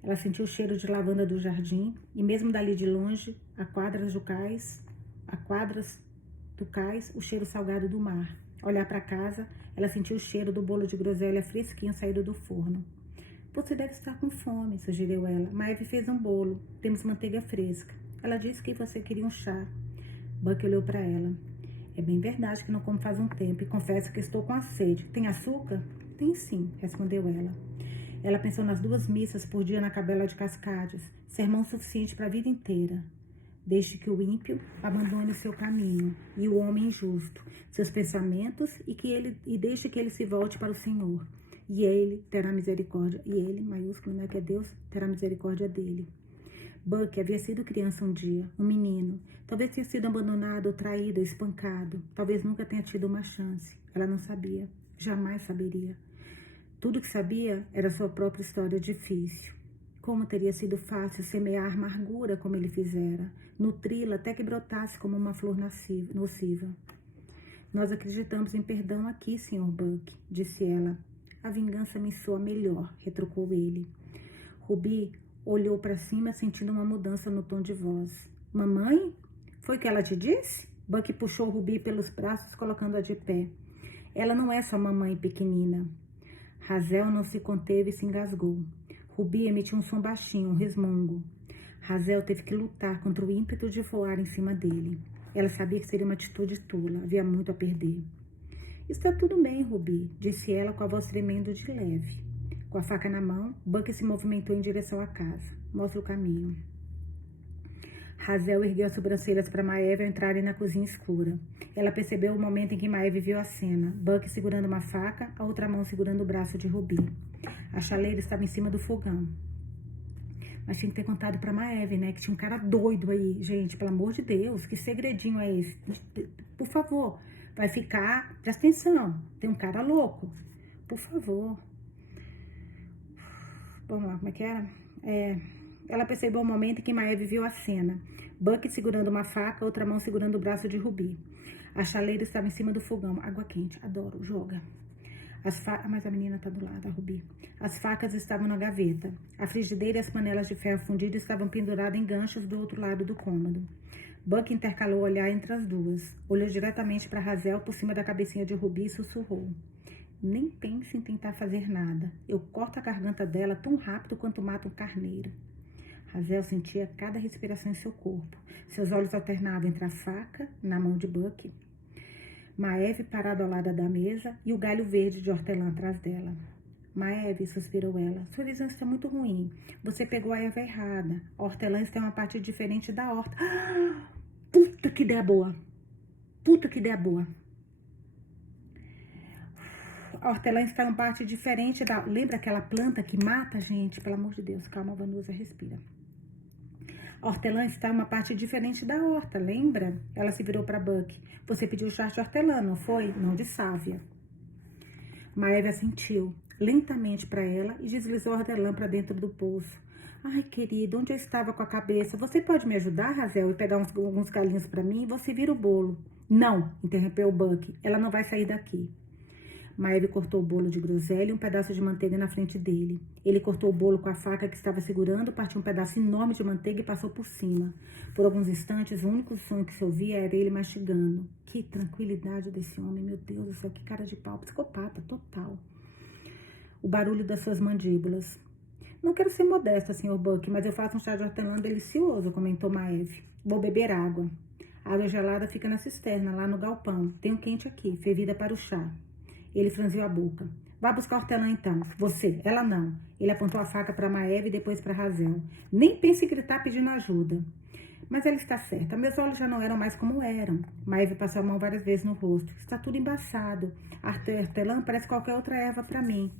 Ela sentiu o cheiro de lavanda do jardim e mesmo dali de longe, a quadras do cais, o cheiro salgado do mar. Ao olhar para casa, ela sentiu o cheiro do bolo de groselha fresquinho saído do forno. Você deve estar com fome, sugeriu ela. Maeve fez um bolo. Temos manteiga fresca. Ela disse que você queria um chá. Buck olhou para ela. É bem verdade que não como faz um tempo e confesso que estou com a sede. Tem açúcar? Tem sim, respondeu ela. Ela pensou nas 2 missas por dia na Capela de Cascades, sermão suficiente para a vida inteira. Deixe que o ímpio abandone seu caminho e o homem injusto, seus pensamentos e deixe que ele se volte para o Senhor. E ele terá misericórdia. E ele, maiúsculo, né, que é Deus, terá misericórdia dele. Buck havia sido criança um dia, um menino. Talvez tenha sido abandonado, ou traído, ou espancado. Talvez nunca tenha tido uma chance. Ela não sabia. Jamais saberia. Tudo que sabia era sua própria história difícil. Como teria sido fácil semear amargura como ele fizera, nutri-la até que brotasse como uma flor nociva. Nós acreditamos em perdão aqui, Sr. Buck, disse ela. A vingança me soa melhor, retrucou ele. Ruby olhou para cima, sentindo uma mudança no tom de voz. Mamãe? Foi o que ela te disse? Buck puxou Ruby pelos braços, colocando-a de pé. Ela não é sua mamãe pequenina. Hazel não se conteve e se engasgou. Ruby emitiu um som baixinho, um resmungo. Hazel teve que lutar contra o ímpeto de voar em cima dele. Ela sabia que seria uma atitude tola, havia muito a perder. Está tudo bem, Ruby, disse ela com a voz tremendo de leve. Com a faca na mão, Buck se movimentou em direção à casa. Mostra o caminho. Hazel ergueu as sobrancelhas para Maeve ao entrarem na cozinha escura. Ela percebeu o momento em que Maeve viu a cena. Buck segurando uma faca, a outra mão segurando o braço de Ruby. A chaleira estava em cima do fogão. Mas tinha que ter contado para Maeve, né? Que tinha um cara doido aí. Gente, pelo amor de Deus, que segredinho é esse? Por favor, vai ficar... Presta atenção, tem um cara louco. Por favor. Vamos lá, como é que era? Ela percebeu o momento em que Maeve viu a cena. Buck segurando uma faca, outra mão segurando o braço de Ruby. A chaleira estava em cima do fogão. Água quente, adoro, joga. Mas a menina tá do lado, a Ruby. As facas estavam na gaveta. A frigideira e as panelas de ferro fundido estavam penduradas em ganchos do outro lado do cômodo. Buck intercalou o olhar entre as duas. Olhou diretamente para Hazel por cima da cabecinha de Ruby e sussurrou. Nem pense em tentar fazer nada. Eu corto a garganta dela tão rápido quanto mato um carneiro. Hazel sentia cada respiração em seu corpo. Seus olhos alternavam entre a faca na mão de Buck, Maeve parada ao lado da mesa e o galho verde de hortelã atrás dela. Maeve, suspirou ela, sua visão está muito ruim. Você pegou a erva errada. A hortelã está em uma parte diferente da horta. Ah, puta que ideia boa. Puta que ideia boa. A hortelã está em uma parte diferente da... Lembra aquela planta que mata a gente? Pelo amor de Deus, calma, Vanusa, respira. A hortelã está em uma parte diferente da horta, lembra? Ela se virou para Buck. Você pediu chá de hortelã, não foi? Não de sávia. Maeve assentiu lentamente para ela e deslizou a hortelã para dentro do poço. Ai, querido, onde eu estava com a cabeça? Você pode me ajudar, Razel, e pegar alguns galinhos para mim? Você vira o bolo. Não, interrompeu o Buck. Ela não vai sair daqui. Maeve cortou o bolo de groselha e um pedaço de manteiga na frente dele. Ele cortou o bolo com a faca que estava segurando, partiu um pedaço enorme de manteiga e passou por cima. Por alguns instantes, o único som que se ouvia era ele mastigando. Que tranquilidade desse homem, meu Deus do céu, que cara de pau, psicopata, total. O barulho das suas mandíbulas. Não quero ser modesta, Sr. Buck, mas eu faço um chá de hortelã delicioso, comentou Maeve. Vou beber água. A água gelada fica na cisterna, lá no galpão. Tenho quente aqui, fervida para o chá. Ele franziu a boca. Vá buscar hortelã então. Você, ela não. Ele apontou a faca para Maeve e depois para Razel. Nem pense em gritar pedindo ajuda. Mas ela está certa. Meus olhos já não eram mais como eram. Maeve passou a mão várias vezes no rosto. Está tudo embaçado. A hortelã parece qualquer outra erva para mim.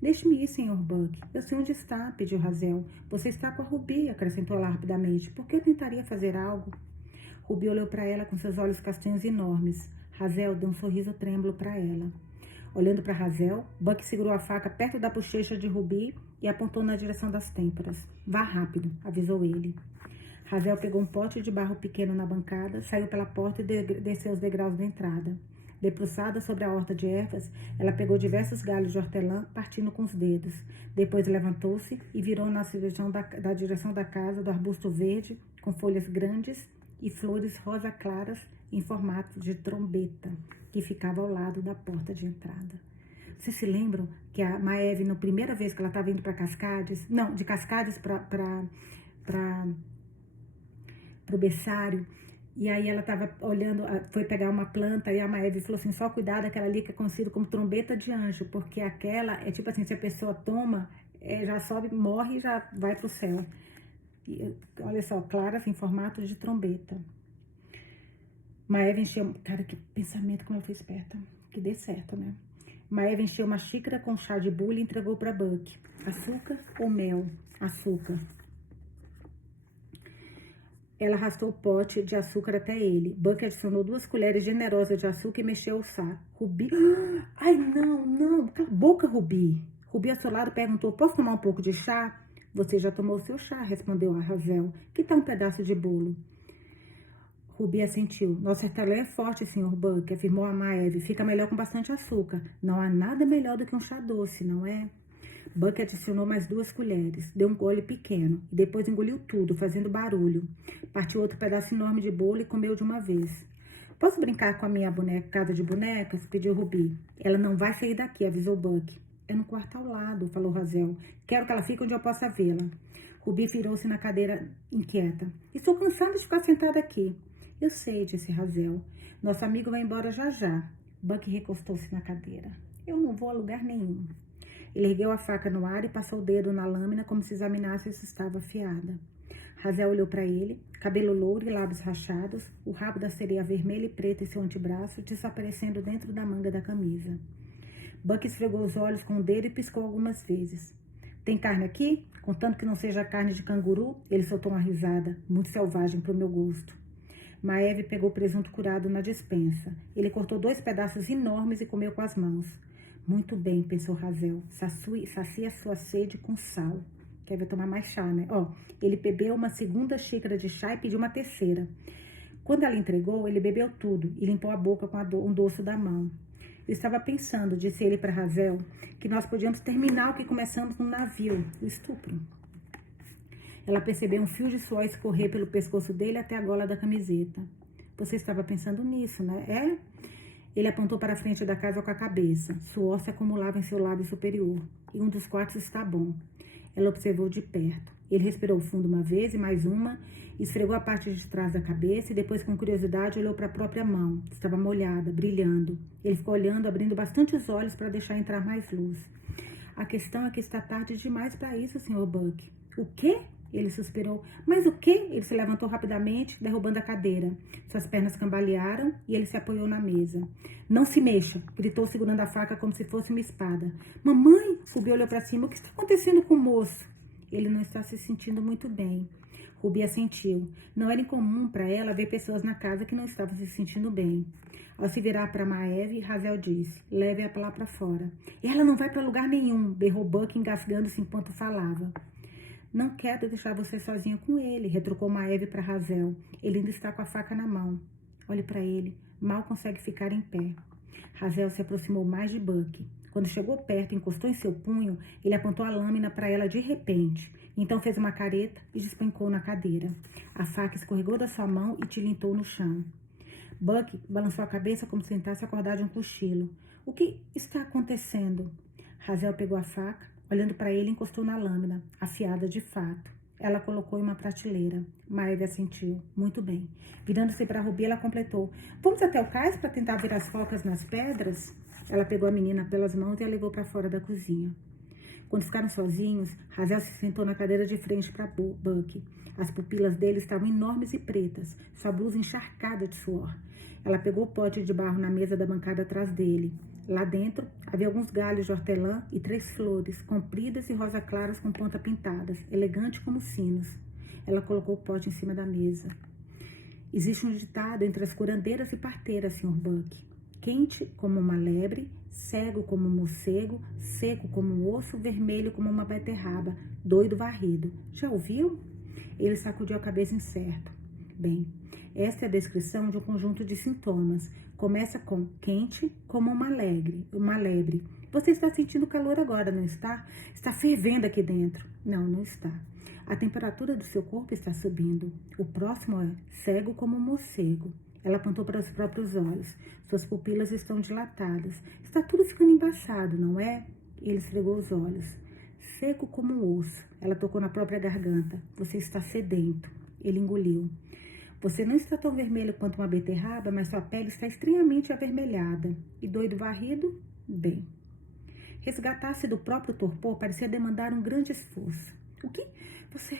Deixe-me ir, Sr. Buck. Eu sei onde está, pediu Razel. Você está com a Ruby, acrescentou ela rapidamente. Por que eu tentaria fazer algo? Ruby olhou para ela com seus olhos castanhos enormes. Razel deu um sorriso trêmulo para ela. Olhando para Razel, Buck segurou a faca perto da bochecha de Ruby e apontou na direção das têmporas. Vá rápido, avisou ele. Razel pegou um pote de barro pequeno na bancada, saiu pela porta e desceu os degraus da entrada. Debruçada sobre a horta de ervas, ela pegou diversos galhos de hortelã, partindo com os dedos. Depois levantou-se e virou na direção da casa do arbusto verde, com folhas grandes e flores rosa claras em formato de trombeta, que ficava ao lado da porta de entrada. Vocês se lembram que a Maeve, na primeira vez que ela estava indo para Cascades, não, de Cascades para o berçário, e aí ela estava olhando, foi pegar uma planta, e a Maeve falou assim, só cuidado, aquela ali que é conhecida como trombeta de anjo, porque aquela é tipo assim, se a pessoa toma, já sobe, morre e já vai para o céu. E, olha só, claras em formato de trombeta. Maeve encheu, cara, que pensamento, como ela foi esperta, que dê certo, né? Maeve encheu uma xícara com chá de bule e entregou para Buck. Açúcar ou mel? Açúcar. Ela arrastou o pote de açúcar até ele. Buck adicionou 2 colheres generosas de açúcar e mexeu o chá. Ruby... Ai, não. Cala a boca, Ruby. Ruby, ao seu lado, perguntou, posso tomar um pouco de chá? Você já tomou o seu chá, respondeu a Razel. Que tal um pedaço de bolo? Ruby assentiu. Nosso hortelã é forte, Sr. Buck, afirmou a Maeve. Fica melhor com bastante açúcar. Não há nada melhor do que um chá doce, não é? Buck adicionou mais 2 colheres, deu um gole pequeno e depois engoliu tudo, fazendo barulho. Partiu outro pedaço enorme de bolo e comeu de uma vez. Posso brincar com a minha casa de bonecas? Pediu Ruby. Ela não vai sair daqui, avisou Buck. É no quarto ao lado, falou Razel. Quero que ela fique onde eu possa vê-la. Ruby virou-se na cadeira inquieta. Estou cansada de ficar sentada aqui. Eu sei, disse Razel. Nosso amigo vai embora já já. Buck recostou-se na cadeira. Eu não vou a lugar nenhum. Ele ergueu a faca no ar e passou o dedo na lâmina como se examinasse se estava afiada. Razel olhou para ele, cabelo louro e lábios rachados, o rabo da sereia vermelha e preta em seu antebraço desaparecendo dentro da manga da camisa. Buck esfregou os olhos com o dedo e piscou algumas vezes. Tem carne aqui? Contanto que não seja carne de canguru, ele soltou uma risada, muito selvagem para o meu gosto. Maeve pegou o presunto curado na despensa. Ele cortou 2 pedaços enormes e comeu com as mãos. Muito bem, pensou Razel, sacia sua sede com sal. Quer ver tomar mais chá, né? Ele bebeu uma 2ª xícara de chá e pediu uma 3ª. Quando ela entregou, ele bebeu tudo e limpou a boca com um dorso da mão. Eu estava pensando, disse ele para Razel, que nós podíamos terminar o que começamos num navio, o estupro. Ela percebeu um fio de suor escorrer pelo pescoço dele até a gola da camiseta. Você estava pensando nisso, né? É? Ele apontou para a frente da casa com a cabeça. Suor se acumulava em seu lábio superior. E um dos quartos está bom. Ela observou de perto. Ele respirou fundo uma vez e mais uma, esfregou a parte de trás da cabeça e depois, com curiosidade, olhou para a própria mão. Estava molhada, brilhando. Ele ficou olhando, abrindo bastante os olhos para deixar entrar mais luz. A questão é que está tarde demais para isso, Sr. Buck. O quê? Ele suspirou. Mas o quê? Ele se levantou rapidamente, derrubando a cadeira. Suas pernas cambalearam e ele se apoiou na mesa. Não se mexa, gritou segurando a faca como se fosse uma espada. Mamãe! Ruby olhou para cima. O que está acontecendo com o moço? Ele não está se sentindo muito bem. Ruby assentiu. Não era incomum para ela ver pessoas na casa que não estavam se sentindo bem. Ao se virar para Maeve, Razel disse, leve-a lá para fora. Ela não vai para lugar nenhum, berrou Buck engasgando-se enquanto falava. Não quero deixar você sozinha com ele, retrucou Maeve para Razel. Ele ainda está com a faca na mão. Olhe para ele, mal consegue ficar em pé. Razel se aproximou mais de Buck. Quando chegou perto e encostou em seu punho, ele apontou a lâmina para ela de repente. Então fez uma careta e despencou na cadeira. A faca escorregou da sua mão e tilintou no chão. Buck balançou a cabeça como se tentasse acordar de um cochilo. O que está acontecendo? Razel pegou a faca, olhando para ele, encostou na lâmina, afiada de fato. Ela colocou em uma prateleira. Maeve assentiu. Muito bem. Virando-se para Rubi, ela completou. Vamos até o cais para tentar ver as focas nas pedras? Ela pegou a menina pelas mãos e a levou para fora da cozinha. Quando ficaram sozinhos, Razel se sentou na cadeira de frente para Buck. As pupilas dele estavam enormes e pretas, sua blusa encharcada de suor. Ela pegou o pote de barro na mesa da bancada atrás dele. Lá dentro, havia alguns galhos de hortelã e 3 flores, compridas e rosa claras com pontas pintadas, elegantes como sinos. Ela colocou o pote em cima da mesa. Existe um ditado entre as curandeiras e parteiras, Sr. Buck. Quente como uma lebre, cego como um morcego, seco como um osso, vermelho como uma beterraba, doido varrido. Já ouviu? Ele sacudiu a cabeça incerto. Bem, esta é a descrição de um conjunto de sintomas. Começa com quente como uma lebre. Você está sentindo calor agora, não está? Está fervendo aqui dentro. Não, não está. A temperatura do seu corpo está subindo. O próximo é cego como um morcego. Ela apontou para os próprios olhos. Suas pupilas estão dilatadas. Está tudo ficando embaçado, não é? Ele esfregou os olhos. Seco como um osso. Ela tocou na própria garganta. Você está sedento. Ele engoliu. Você não está tão vermelho quanto uma beterraba, mas sua pele está estranhamente avermelhada. E doido varrido? Bem. Resgatar-se do próprio torpor parecia demandar um grande esforço. O que você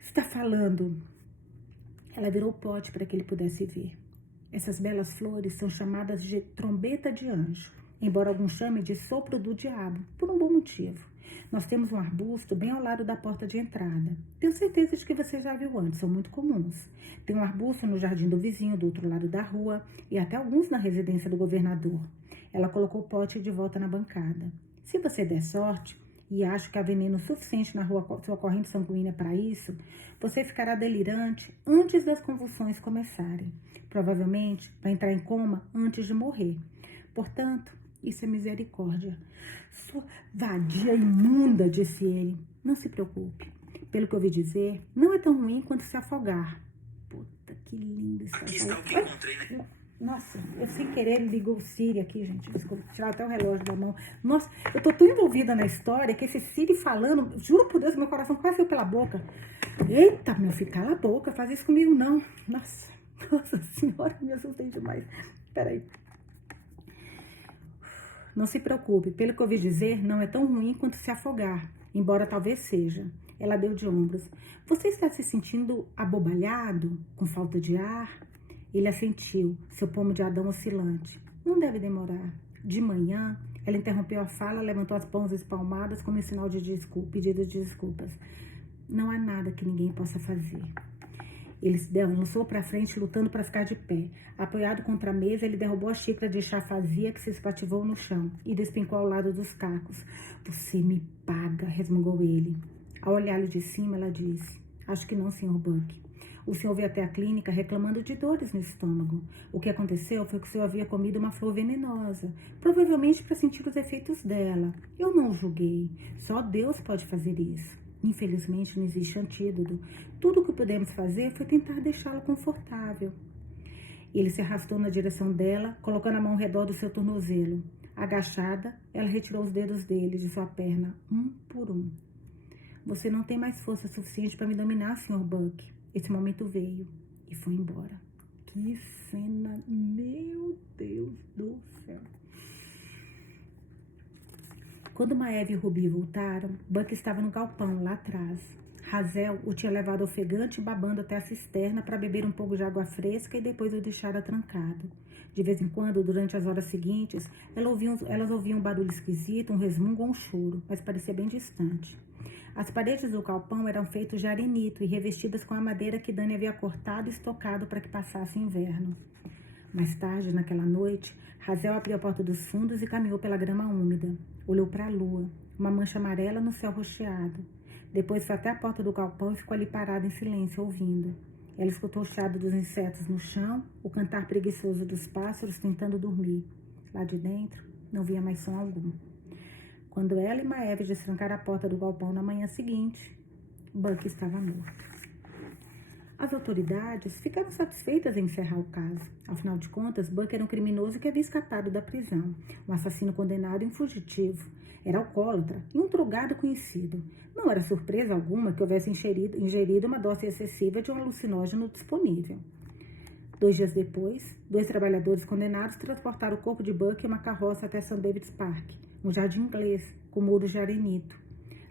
está falando? Ela virou o pote para que ele pudesse ver. Essas belas flores são chamadas de trombeta de anjo, embora alguns chamem de sopro do diabo, por um bom motivo. Nós temos um arbusto bem ao lado da porta de entrada. Tenho certeza de que você já viu antes, são muito comuns. Tem um arbusto no jardim do vizinho, do outro lado da rua, e até alguns na residência do governador. Ela colocou o pote de volta na bancada. Se você der sorte, e acho que há veneno suficiente na sua corrente sanguínea para isso, você ficará delirante antes das convulsões começarem. Provavelmente vai entrar em coma antes de morrer. Portanto, isso é misericórdia. Sua vadia imunda, disse ele. Não se preocupe. Pelo que eu ouvi dizer, não é tão ruim quanto se afogar. Puta, que lindo isso. Aqui está o que encontrei, né? Nossa, eu sem querer ligou o Siri aqui, gente. Desculpa, tirar até o relógio da mão. Nossa, eu tô tão envolvida na história que esse Siri falando, juro por Deus, meu coração quase saiu pela boca. Eita, meu filho, cala a boca, faz isso comigo não. Nossa senhora, me assustei demais. Peraí. Não se preocupe, pelo que eu ouvi dizer, não é tão ruim quanto se afogar, embora talvez seja. Ela deu de ombros. Você está se sentindo abobalhado, com falta de ar? Ele assentiu, seu pomo de Adão oscilante. Não deve demorar. De manhã, ela interrompeu a fala, levantou as mãos espalmadas como em sinal de pedido de desculpas. Não há nada que ninguém possa fazer. Ele se lançou para frente, lutando para ficar de pé. Apoiado contra a mesa, ele derrubou a xícara de chá vazia que se espativou no chão e despencou ao lado dos cacos. Você me paga, resmungou ele. Ao olhá-lo de cima, ela disse, acho que não, Sr. Buck. O senhor veio até a clínica reclamando de dores no estômago. O que aconteceu foi que o senhor havia comido uma flor venenosa, provavelmente para sentir os efeitos dela. Eu não o julguei. Só Deus pode fazer isso. Infelizmente, não existe antídoto. Tudo o que pudemos fazer foi tentar deixá-la confortável. Ele se arrastou na direção dela, colocando a mão ao redor do seu tornozelo. Agachada, ela retirou os dedos dele de sua perna, um por um. Você não tem mais força suficiente para me dominar, Sr. Buck. Esse momento veio e foi embora. Que cena, meu Deus do céu. Quando Maeve e Rubi voltaram, Buck estava no galpão, lá atrás. Razel o tinha levado ofegante e babando até a cisterna para beber um pouco de água fresca e depois o deixara trancado. De vez em quando, durante as horas seguintes, elas ouviam um barulho esquisito, um resmungo ou um choro, mas parecia bem distante. As paredes do galpão eram feitas de arenito e revestidas com a madeira que Dani havia cortado e estocado para que passasse inverno. Mais tarde, naquela noite, Razel abriu a porta dos fundos e caminhou pela grama úmida. Olhou para a lua, uma mancha amarela no céu rocheado. Depois foi até a porta do galpão e ficou ali parada em silêncio, ouvindo. Ela escutou o chiado dos insetos no chão, o cantar preguiçoso dos pássaros tentando dormir. Lá de dentro, não via mais som algum. Quando ela e Maeve destrancaram a porta do galpão na manhã seguinte, Buck estava morto. As autoridades ficaram satisfeitas em encerrar o caso. Afinal de contas, Buck era um criminoso que havia escapado da prisão, um assassino condenado e um fugitivo. Era alcoólatra e um drogado conhecido. Não era surpresa alguma que houvesse ingerido uma dose excessiva de um alucinógeno disponível. 2 dias depois, 2 trabalhadores condenados transportaram o corpo de Buck em uma carroça até St. David's Park, um jardim inglês com muros de arenito.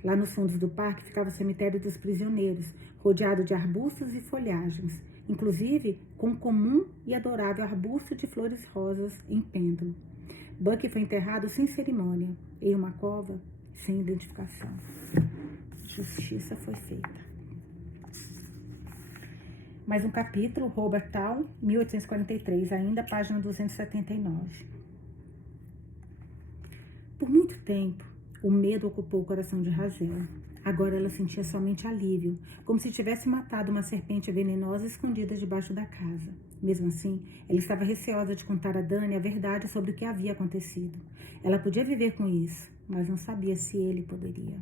Lá nos fundos do parque ficava o cemitério dos prisioneiros, rodeado de arbustos e folhagens, inclusive com um comum e adorável arbusto de flores rosas em pêndulo. Buck foi enterrado sem cerimônia, em uma cova sem identificação. Justiça foi feita. Mais um capítulo, Robert Tal, 1843, ainda página 279. Por muito tempo, o medo ocupou o coração de Hazel. Agora ela sentia somente alívio, como se tivesse matado uma serpente venenosa escondida debaixo da casa. Mesmo assim, ela estava receosa de contar a Danny a verdade sobre o que havia acontecido. Ela podia viver com isso, mas não sabia se ele poderia.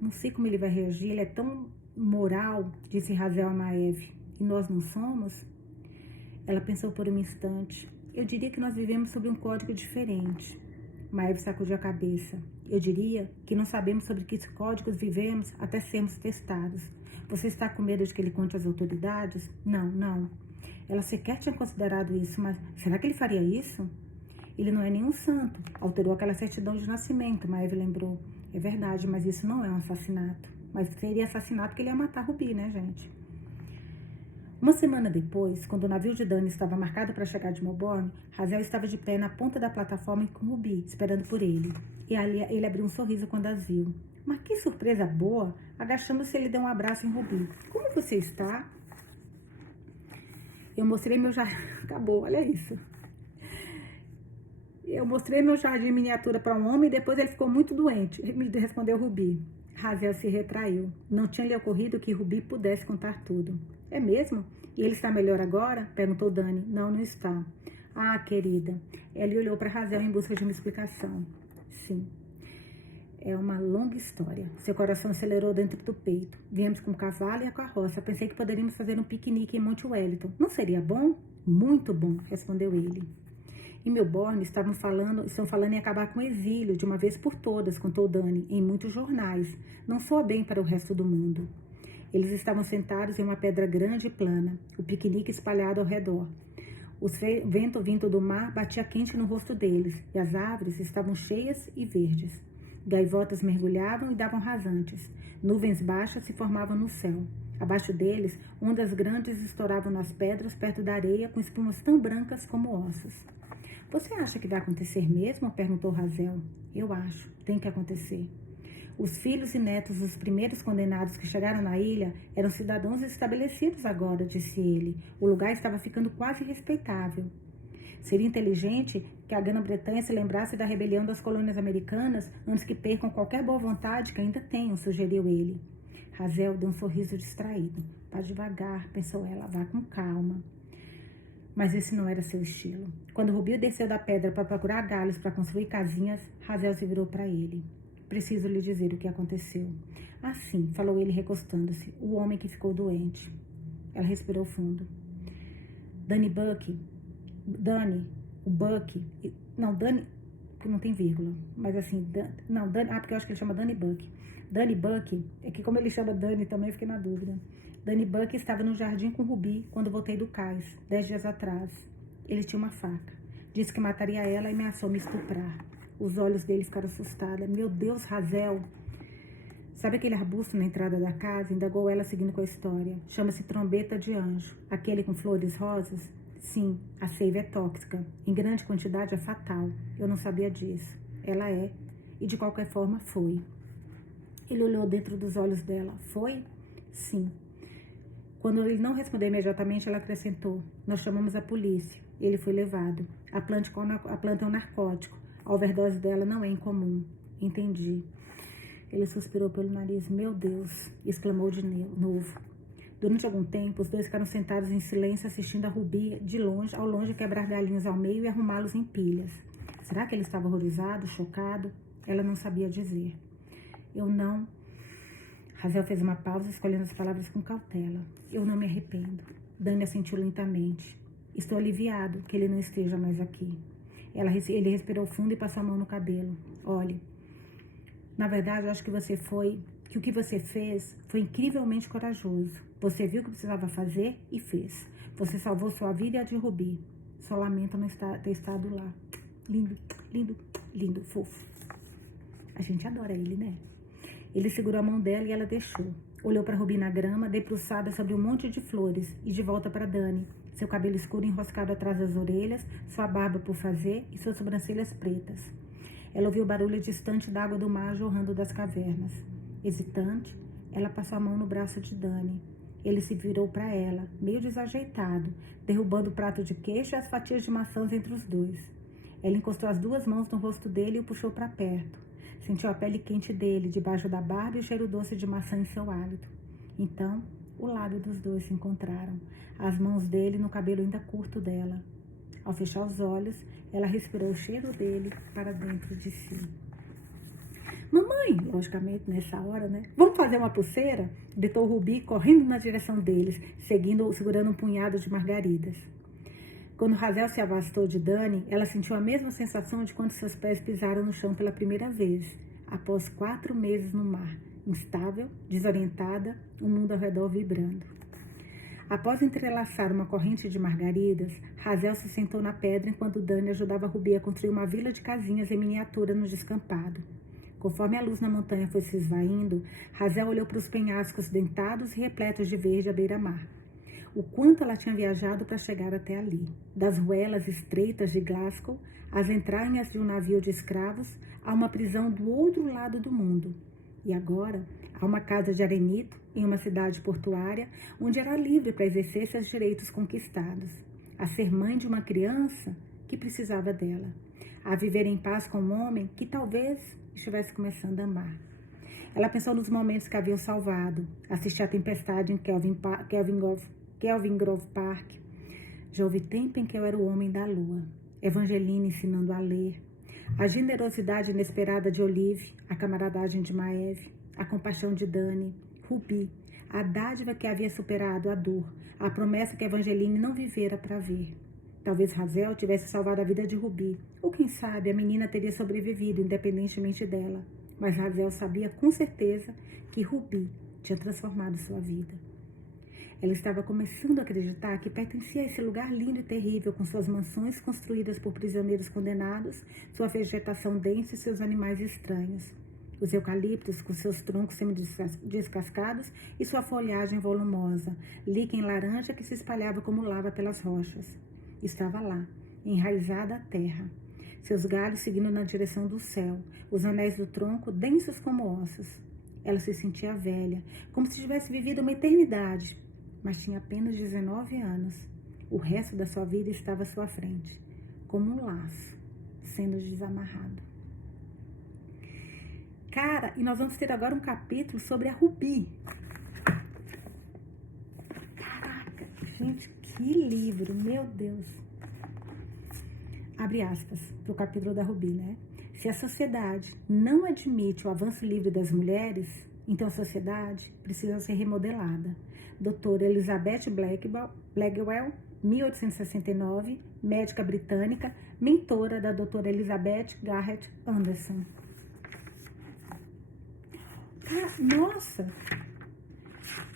Não sei como ele vai reagir, ele é tão moral, disse Hazel a Maeve. E nós não somos? Ela pensou por um instante. Eu diria que nós vivemos sob um código diferente. Maeve sacudiu a cabeça. Eu diria que não sabemos sobre que códigos vivemos até sermos testados. Você está com medo de que ele conte às autoridades? Não. Ela sequer tinha considerado isso, mas será que ele faria isso? Ele não é nenhum santo. Alterou aquela certidão de nascimento, Maeve lembrou. É verdade, mas isso não é um assassinato. Mas seria assassinato porque ele ia matar Ruby, né, gente? Uma semana depois, quando o navio de Danny estava marcado para chegar de Melbourne, Hazel estava de pé na ponta da plataforma com Ruby, esperando por ele. E ali ele abriu um sorriso quando as viu. Mas que surpresa boa! Agachando-se, ele deu um abraço em Ruby. Como você está? Eu mostrei meu jardim... Acabou, olha isso. Eu mostrei meu jardim em miniatura para um homem e depois ele ficou muito doente, me respondeu Ruby. Hazel se retraiu. Não tinha lhe ocorrido que Ruby pudesse contar tudo. É mesmo? E ele está melhor agora? Perguntou Danny. Não está. Ah, querida. Ela olhou para Hazel em busca de uma explicação. Sim. É uma longa história. Seu coração acelerou dentro do peito. Viemos com o cavalo e a carroça. Pensei que poderíamos fazer um piquenique em Monte Wellington. Não seria bom? Muito bom, respondeu ele. Em Melbourne estão falando em acabar com o exílio de uma vez por todas, contou Danny, em muitos jornais. Não soa bem para o resto do mundo. Eles estavam sentados em uma pedra grande e plana, o piquenique espalhado ao redor. O vento vindo do mar batia quente no rosto deles, e as árvores estavam cheias e verdes. Gaivotas mergulhavam e davam rasantes. Nuvens baixas se formavam no céu. Abaixo deles, ondas grandes estouravam nas pedras perto da areia com espumas tão brancas como ossos. Você acha que vai acontecer mesmo? Perguntou Hazel. Eu acho. Tem que acontecer. Os filhos e netos dos primeiros condenados que chegaram na ilha eram cidadãos estabelecidos agora, disse ele. O lugar estava ficando quase respeitável. Seria inteligente que a Grã-Bretanha se lembrasse da rebelião das colônias americanas antes que percam qualquer boa vontade que ainda tenham, sugeriu ele. Hazel deu um sorriso distraído. Vá devagar, pensou ela, vá com calma. Mas esse não era seu estilo. Quando Ruby desceu da pedra para procurar galhos para construir casinhas, Hazel se virou para ele. Preciso lhe dizer o que aconteceu. Ah, sim, falou ele recostando-se. O homem que ficou doente. Ela respirou fundo. Danny, que não tem vírgula, mas assim, porque eu acho que ele chama Danny Buck. Danny Buck, é que como ele chama Danny também, eu fiquei na dúvida. Danny Buck estava no jardim com Ruby quando voltei do cais, 10 dias atrás. Ele tinha uma faca. Disse que mataria ela e ameaçou me estuprar. Os olhos dele ficaram assustados. Meu Deus, Hazel. Sabe aquele arbusto na entrada da casa? Indagou ela seguindo com a história. Chama-se trombeta de anjo. Aquele com flores rosas? Sim, a seiva é tóxica. Em grande quantidade é fatal. Eu não sabia disso. Ela é. E de qualquer forma foi. Ele olhou dentro dos olhos dela. Foi? Sim. Quando ele não respondeu imediatamente, ela acrescentou. Nós chamamos a polícia. Ele foi levado. A planta é um narcótico. A overdose dela não é incomum. Entendi. Ele suspirou pelo nariz. Meu Deus! Exclamou de novo. Durante algum tempo, os dois ficaram sentados em silêncio, assistindo a Rubi de longe, ao longe quebrar galinhos ao meio e arrumá-los em pilhas. Será que ele estava horrorizado, chocado? Ela não sabia dizer. Eu não... Razel fez uma pausa, escolhendo as palavras com cautela. Eu não me arrependo. Dani assentiu lentamente. Estou aliviado que ele não esteja mais aqui. Ele respirou fundo e passou a mão no cabelo. Olhe, na verdade, eu acho que o que você fez foi incrivelmente corajoso. Você viu o que precisava fazer e fez. Você salvou sua vida e a de Rubi. Só lamento não ter estado lá. Lindo, lindo, lindo, fofo. A gente adora ele, né? Ele segurou a mão dela e ela deixou. Olhou para Rubi na grama, debruçada sobre um monte de flores, e de volta para Dani. Seu cabelo escuro enroscado atrás das orelhas, sua barba por fazer e suas sobrancelhas pretas. Ela ouviu o barulho distante da água do mar jorrando das cavernas. Hesitante, ela passou a mão no braço de Dani. Ele se virou para ela, meio desajeitado, derrubando o prato de queijo e as fatias de maçãs entre os dois. Ela encostou as duas mãos no rosto dele e o puxou para perto. Sentiu a pele quente dele, debaixo da barba, e o cheiro doce de maçã em seu hálito. Então, o lábio dos dois se encontraram, as mãos dele no cabelo ainda curto dela. Ao fechar os olhos, ela respirou o cheiro dele para dentro de si. Mamãe, logicamente nessa hora, né? Vamos fazer uma pulseira? Gritou Rubi, correndo na direção deles, segurando um punhado de margaridas. Quando Razel se afastou de Dani, ela sentiu a mesma sensação de quando seus pés pisaram no chão pela primeira vez, após 4 meses no mar, instável, desorientada, o mundo ao redor vibrando. Após entrelaçar uma corrente de margaridas, Razel se sentou na pedra enquanto Dani ajudava Rubi a construir uma vila de casinhas em miniatura no descampado. Conforme a luz na montanha foi se esvaindo, Razel olhou para os penhascos dentados e repletos de verde à beira-mar. O quanto ela tinha viajado para chegar até ali. Das ruelas estreitas de Glasgow, às entranhas de um navio de escravos, a uma prisão do outro lado do mundo. E agora, a uma casa de arenito, em uma cidade portuária, onde era livre para exercer seus direitos conquistados. A ser mãe de uma criança que precisava dela. A viver em paz com um homem que talvez estivesse começando a amar. Ela pensou nos momentos que haviam salvado. Assistir à tempestade em Kelvin Grove Park. Já houve tempo em que eu era o homem da lua. Evangeline ensinando a ler. A generosidade inesperada de Olive, a camaradagem de Maeve, a compaixão de Dani, Rubi, a dádiva que havia superado a dor, a promessa que Evangeline não vivera para ver. Talvez Razel tivesse salvado a vida de Rubi, ou quem sabe a menina teria sobrevivido independentemente dela. Mas Razel sabia com certeza que Rubi tinha transformado sua vida. Ela estava começando a acreditar que pertencia a esse lugar lindo e terrível, com suas mansões construídas por prisioneiros condenados, sua vegetação densa e seus animais estranhos. Os eucaliptos, com seus troncos semi-descascados e sua folhagem volumosa, líquen laranja que se espalhava como lava pelas rochas. Estava lá, enraizada à terra, seus galhos seguindo na direção do céu, os anéis do tronco densos como ossos. Ela se sentia velha, como se tivesse vivido uma eternidade, mas tinha apenas 19 anos. O resto da sua vida estava à sua frente, como um laço, sendo desamarrado. Cara, e nós vamos ter agora um capítulo sobre a Rubi. Caraca, gente, que livro, meu Deus. Abre aspas para o capítulo da Rubi, né? Se a sociedade não admite o avanço livre das mulheres, então a sociedade precisa ser remodelada. Doutora Elizabeth Blackwell, 1869, médica britânica, mentora da doutora Elizabeth Garrett Anderson. Nossa!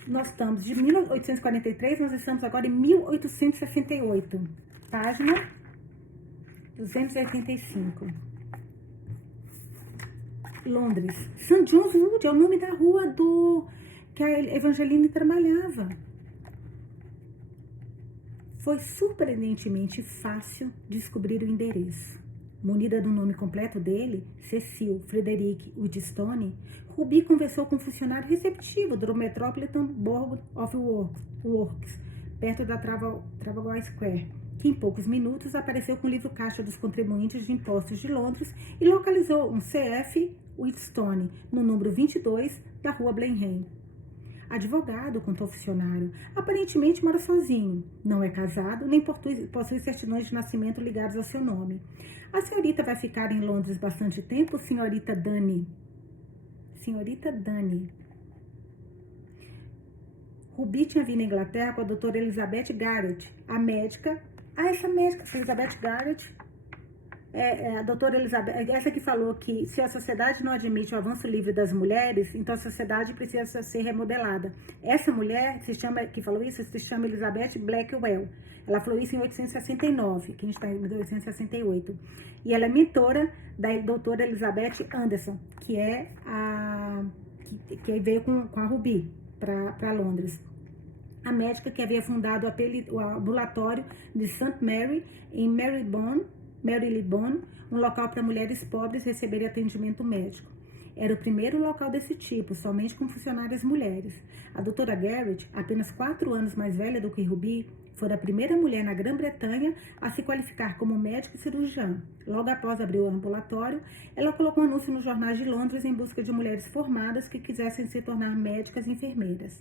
Nós estamos de 1843, nós estamos agora em 1868. Página 285. Londres. St. John's Wood é o nome da rua que a Evangeline trabalhava. Foi surpreendentemente fácil descobrir o endereço. Munida do nome completo dele, Cecil Frederick Woodstone, Rubi conversou com um funcionário receptivo do Metropolitan Board of Works, perto da Trafalgar Square, que em poucos minutos apareceu com o livro caixa dos contribuintes de impostos de Londres e localizou um CF Wheatstone, no número 22 da rua Blenheim. Advogado, contou o funcionário. Aparentemente mora sozinho. Não é casado, nem possui certidões de nascimento ligadas ao seu nome. A senhorita vai ficar em Londres bastante tempo, senhorita Dani? Senhorita Dani. Ruby tinha vindo à Inglaterra com a doutora Elizabeth Garrett, a médica. Essa médica, Elizabeth Garrett, a doutora Elizabeth, essa que falou que se a sociedade não admite o avanço livre das mulheres, então a sociedade precisa ser remodelada. Essa mulher que falou isso se chama Elizabeth Blackwell. Ela falou isso em 1869, que a gente está em 1868. E ela é mentora da doutora Elizabeth Anderson, que veio com a Ruby para Londres. A médica que havia fundado o ambulatório de St. Mary em Marylebone, um local para mulheres pobres receberem atendimento médico. Era o primeiro local desse tipo, somente com funcionárias mulheres. A doutora Garrett, apenas 4 anos mais velha do que Ruby, foi a primeira mulher na Grã-Bretanha a se qualificar como médica e cirurgiã. Logo após abrir o ambulatório, ela colocou um anúncio nos jornais de Londres em busca de mulheres formadas que quisessem se tornar médicas e enfermeiras.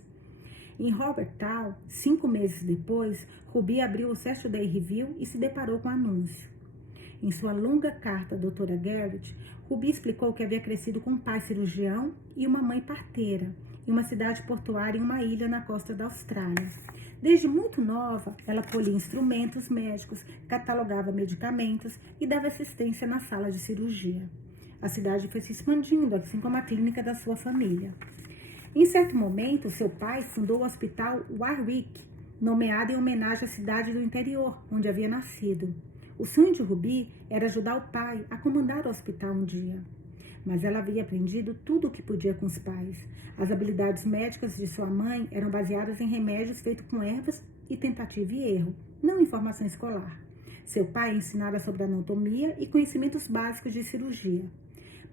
Em Robert Town, 5 meses depois, Ruby abriu o Saturday Review e se deparou com o anúncio. Em sua longa carta à doutora Garrett, Ruby explicou que havia crescido com um pai cirurgião e uma mãe parteira, em uma cidade portuária em uma ilha na costa da Austrália. Desde muito nova, ela polia instrumentos médicos, catalogava medicamentos e dava assistência na sala de cirurgia. A cidade foi se expandindo, assim como a clínica da sua família. Em certo momento, seu pai fundou o Hospital Warwick, nomeado em homenagem à cidade do interior, onde havia nascido. O sonho de Ruby era ajudar o pai a comandar o hospital um dia. Mas ela havia aprendido tudo o que podia com os pais. As habilidades médicas de sua mãe eram baseadas em remédios feitos com ervas e tentativa e erro, não em formação escolar. Seu pai ensinava sobre anatomia e conhecimentos básicos de cirurgia.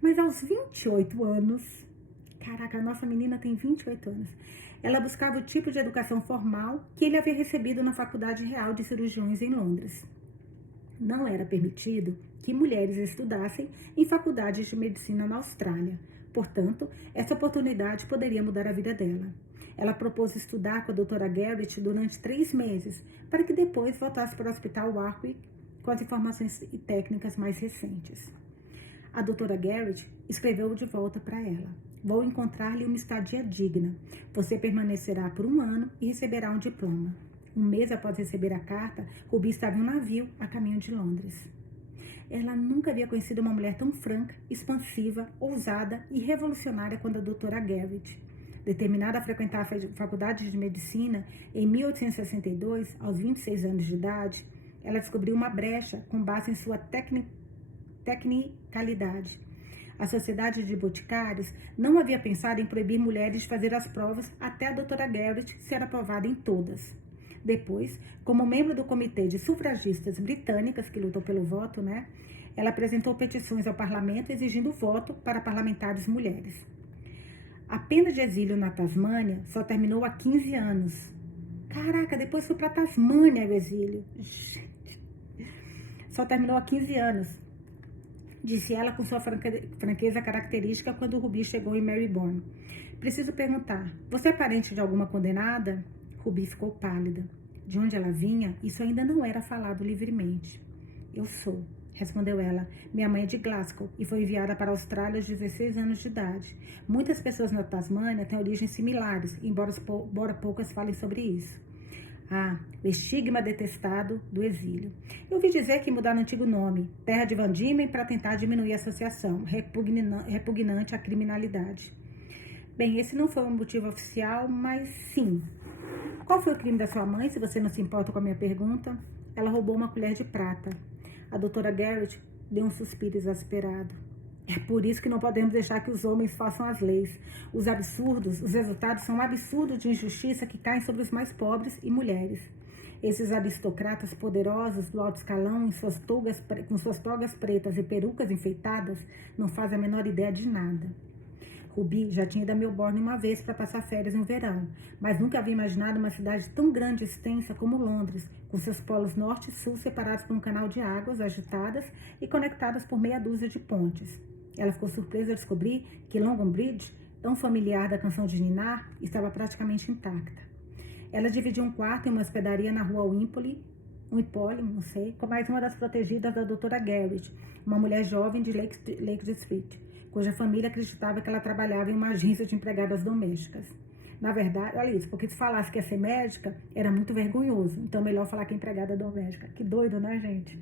Mas aos 28 anos... Caraca, a nossa menina tem 28 anos. Ela buscava o tipo de educação formal que ele havia recebido na Faculdade Real de Cirurgiões em Londres. Não era permitido que mulheres estudassem em faculdades de medicina na Austrália. Portanto, essa oportunidade poderia mudar a vida dela. Ela propôs estudar com a doutora Garrett durante 3 meses, para que depois voltasse para o Hospital Warwick com as informações e técnicas mais recentes. A doutora Garrett escreveu de volta para ela. Vou encontrar-lhe uma estadia digna. Você permanecerá por 1 ano e receberá um diploma. 1 mês após receber a carta, Ruby estava em um navio a caminho de Londres. Ela nunca havia conhecido uma mulher tão franca, expansiva, ousada e revolucionária quanto a doutora Garrett. Determinada a frequentar a faculdade de medicina, em 1862, aos 26 anos de idade, ela descobriu uma brecha com base em sua tecnicalidade. A Sociedade de Boticários não havia pensado em proibir mulheres de fazer as provas até a doutora Garrett ser aprovada em todas. Depois, como membro do Comitê de Sufragistas Britânicas, que lutou pelo voto, ela apresentou petições ao parlamento exigindo voto para parlamentares mulheres. A pena de exílio na Tasmânia só terminou há 15 anos. Caraca, depois foi para a Tasmânia o exílio. Gente, só terminou há 15 anos, disse ela com sua franqueza característica quando Ruby chegou em Marylebone. Preciso perguntar, você é parente de alguma condenada? Ruby ficou pálida. De onde ela vinha, isso ainda não era falado livremente. Eu sou, respondeu ela. Minha mãe é de Glasgow e foi enviada para a Austrália aos 16 anos de idade. Muitas pessoas na Tasmânia têm origens similares, embora poucas falem sobre isso. Ah, o estigma detestado do exílio. Eu ouvi dizer que mudaram o antigo nome, Terra de Van Diemen, para tentar diminuir a associação, repugnante à criminalidade. Bem, esse não foi um motivo oficial, mas sim. Qual foi o crime da sua mãe, se você não se importa com a minha pergunta? Ela roubou uma colher de prata. A doutora Garrett deu um suspiro exasperado. É por isso que não podemos deixar que os homens façam as leis. Os resultados são absurdos de injustiça que caem sobre os mais pobres e mulheres. Esses aristocratas poderosos do alto escalão, com suas togas pretas e perucas enfeitadas, não fazem a menor ideia de nada. Ruby já tinha ido a Melbourne uma vez para passar férias no verão, mas nunca havia imaginado uma cidade tão grande e extensa como Londres, com seus polos norte e sul separados por um canal de águas agitadas e conectadas por meia dúzia de pontes. Ela ficou surpresa ao descobrir que London Bridge, tão familiar da canção de Ninar, estava praticamente intacta. Ela dividia um quarto em uma hospedaria na rua Wimpole, não sei, com mais uma das protegidas da doutora Garrett, uma mulher jovem de Lake Street, cuja família acreditava que ela trabalhava em uma agência de empregadas domésticas. Na verdade, olha isso, porque se falasse que ia ser médica, era muito vergonhoso. Então, é melhor falar que é empregada doméstica. Que doido, né, gente?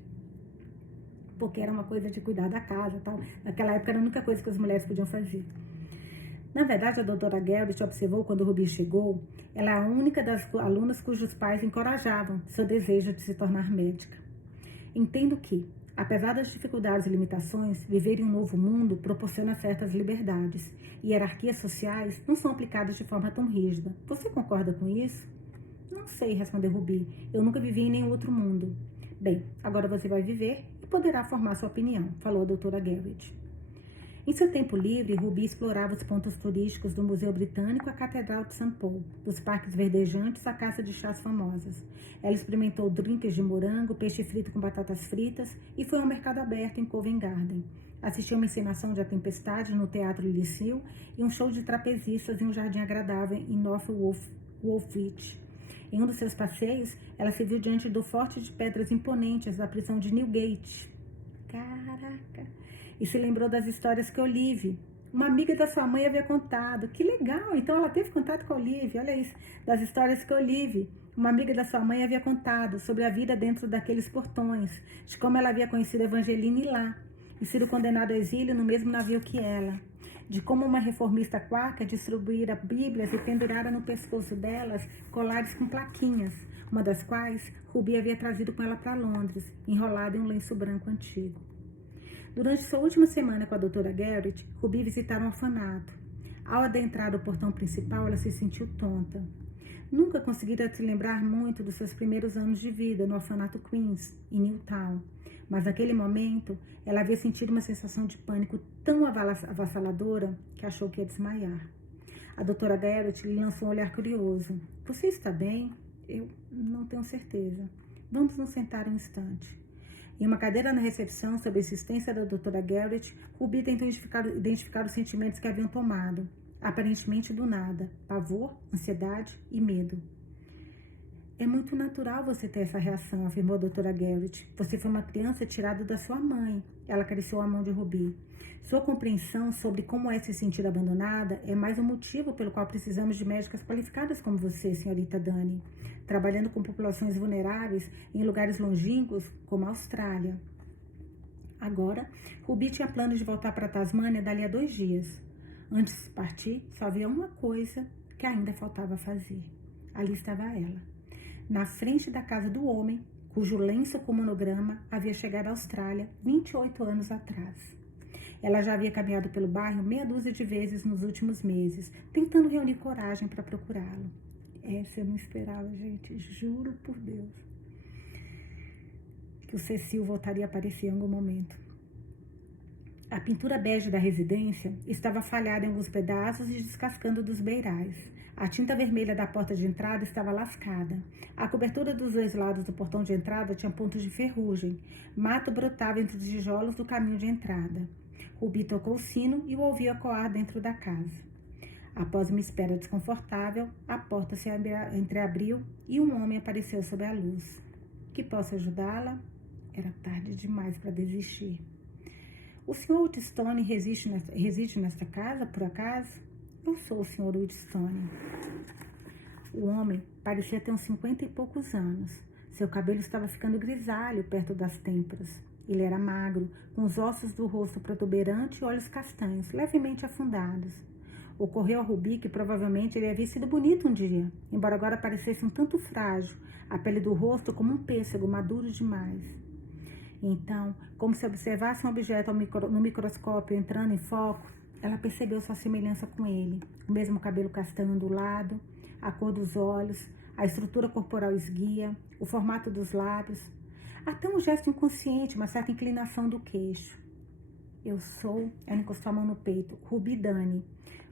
Porque era uma coisa de cuidar da casa e tal. Naquela época, era a única coisa que as mulheres podiam fazer. Na verdade, a doutora Garrett observou quando Ruby chegou, ela é a única das alunas cujos pais encorajavam seu desejo de se tornar médica. Entendo que, apesar das dificuldades e limitações, viver em um novo mundo proporciona certas liberdades, e hierarquias sociais não são aplicadas de forma tão rígida. Você concorda com isso? Não sei, respondeu Ruby. Eu nunca vivi em nenhum outro mundo. Bem, agora você vai viver e poderá formar sua opinião, falou a doutora Garrett. Em seu tempo livre, Ruby explorava os pontos turísticos do Museu Britânico, a Catedral de St. Paul, dos parques verdejantes à caça de chás famosas. Ela experimentou drinks de morango, peixe frito com batatas fritas e foi ao mercado aberto em Covent Garden. Assistiu uma encenação de A Tempestade no Teatro Lyceum e um show de trapezistas em um jardim agradável em North Woolwich. Em um dos seus passeios, ela se viu diante do forte de pedras imponentes da prisão de Newgate. Caraca! E se lembrou das histórias que Olive, uma amiga da sua mãe, havia contado. Que legal! Então ela teve contato com a Olive, olha isso, das histórias que Olive, uma amiga da sua mãe, havia contado sobre a vida dentro daqueles portões, de como ela havia conhecido Evangeline lá e sido condenado ao exílio no mesmo navio que ela, de como uma reformista quaker distribuíra bíblias e pendurara no pescoço delas colares com plaquinhas, uma das quais Ruby havia trazido com ela para Londres, enrolada em um lenço branco antigo. Durante sua última semana com a doutora Garrett, Ruby visitara um orfanato. Ao adentrar o portão principal, ela se sentiu tonta. Nunca conseguira se lembrar muito dos seus primeiros anos de vida no orfanato Queens, em Newtown. Mas naquele momento, ela havia sentido uma sensação de pânico tão avassaladora que achou que ia desmaiar. A doutora Garrett lhe lançou um olhar curioso. — Você está bem? Eu não tenho certeza. Vamos nos sentar um instante. Em uma cadeira na recepção, sob a assistência da doutora Garrett, Ruby tentou identificar os sentimentos que haviam tomado, aparentemente do nada: pavor, ansiedade e medo. É muito natural você ter essa reação, afirmou a doutora Garrett. Você foi uma criança tirada da sua mãe. Ela acariciou a mão de Ruby. Sua compreensão sobre como é se sentir abandonada é mais um motivo pelo qual precisamos de médicas qualificadas como você, senhorita Dani, trabalhando com populações vulneráveis em lugares longínquos como a Austrália. Agora, Ruby tinha planos de voltar para a Tasmânia dali a 2 dias. Antes de partir, só havia uma coisa que ainda faltava fazer. Ali estava ela, na frente da casa do homem, cujo lenço com monograma havia chegado à Austrália 28 anos atrás. Ela já havia caminhado pelo bairro meia dúzia de vezes nos últimos meses, tentando reunir coragem para procurá-lo. Essa eu não esperava, gente, juro por Deus, que o Cecil voltaria a aparecer em algum momento. A pintura bege da residência estava falhada em alguns pedaços e descascando dos beirais. A tinta vermelha da porta de entrada estava lascada. A cobertura dos 2 lados do portão de entrada tinha pontos de ferrugem. Mato brotava entre os tijolos do caminho de entrada. Ruby tocou o sino e o ouviu ecoar dentro da casa. Após uma espera desconfortável, a porta se entreabriu e um homem apareceu sob a luz. — Que posso ajudá-la? Era tarde demais para desistir. — O Sr. Woodstone reside nesta casa, por acaso? — Eu sou o Sr. Woodstone. O homem parecia ter uns 50 e poucos anos. Seu cabelo estava ficando grisalho perto das têmporas. Ele era magro, com os ossos do rosto protuberantes e olhos castanhos, levemente afundados. Ocorreu a Ruby que provavelmente ele havia sido bonito um dia, embora agora parecesse um tanto frágil, a pele do rosto como um pêssego maduro demais. Então, como se observasse um objeto no microscópio entrando em foco, ela percebeu sua semelhança com ele. O mesmo cabelo castanho ondulado, a cor dos olhos, a estrutura corporal esguia, o formato dos lábios, até um gesto inconsciente, uma certa inclinação do queixo. — Eu sou... Ela encostou a mão no peito. — Ruby Dani.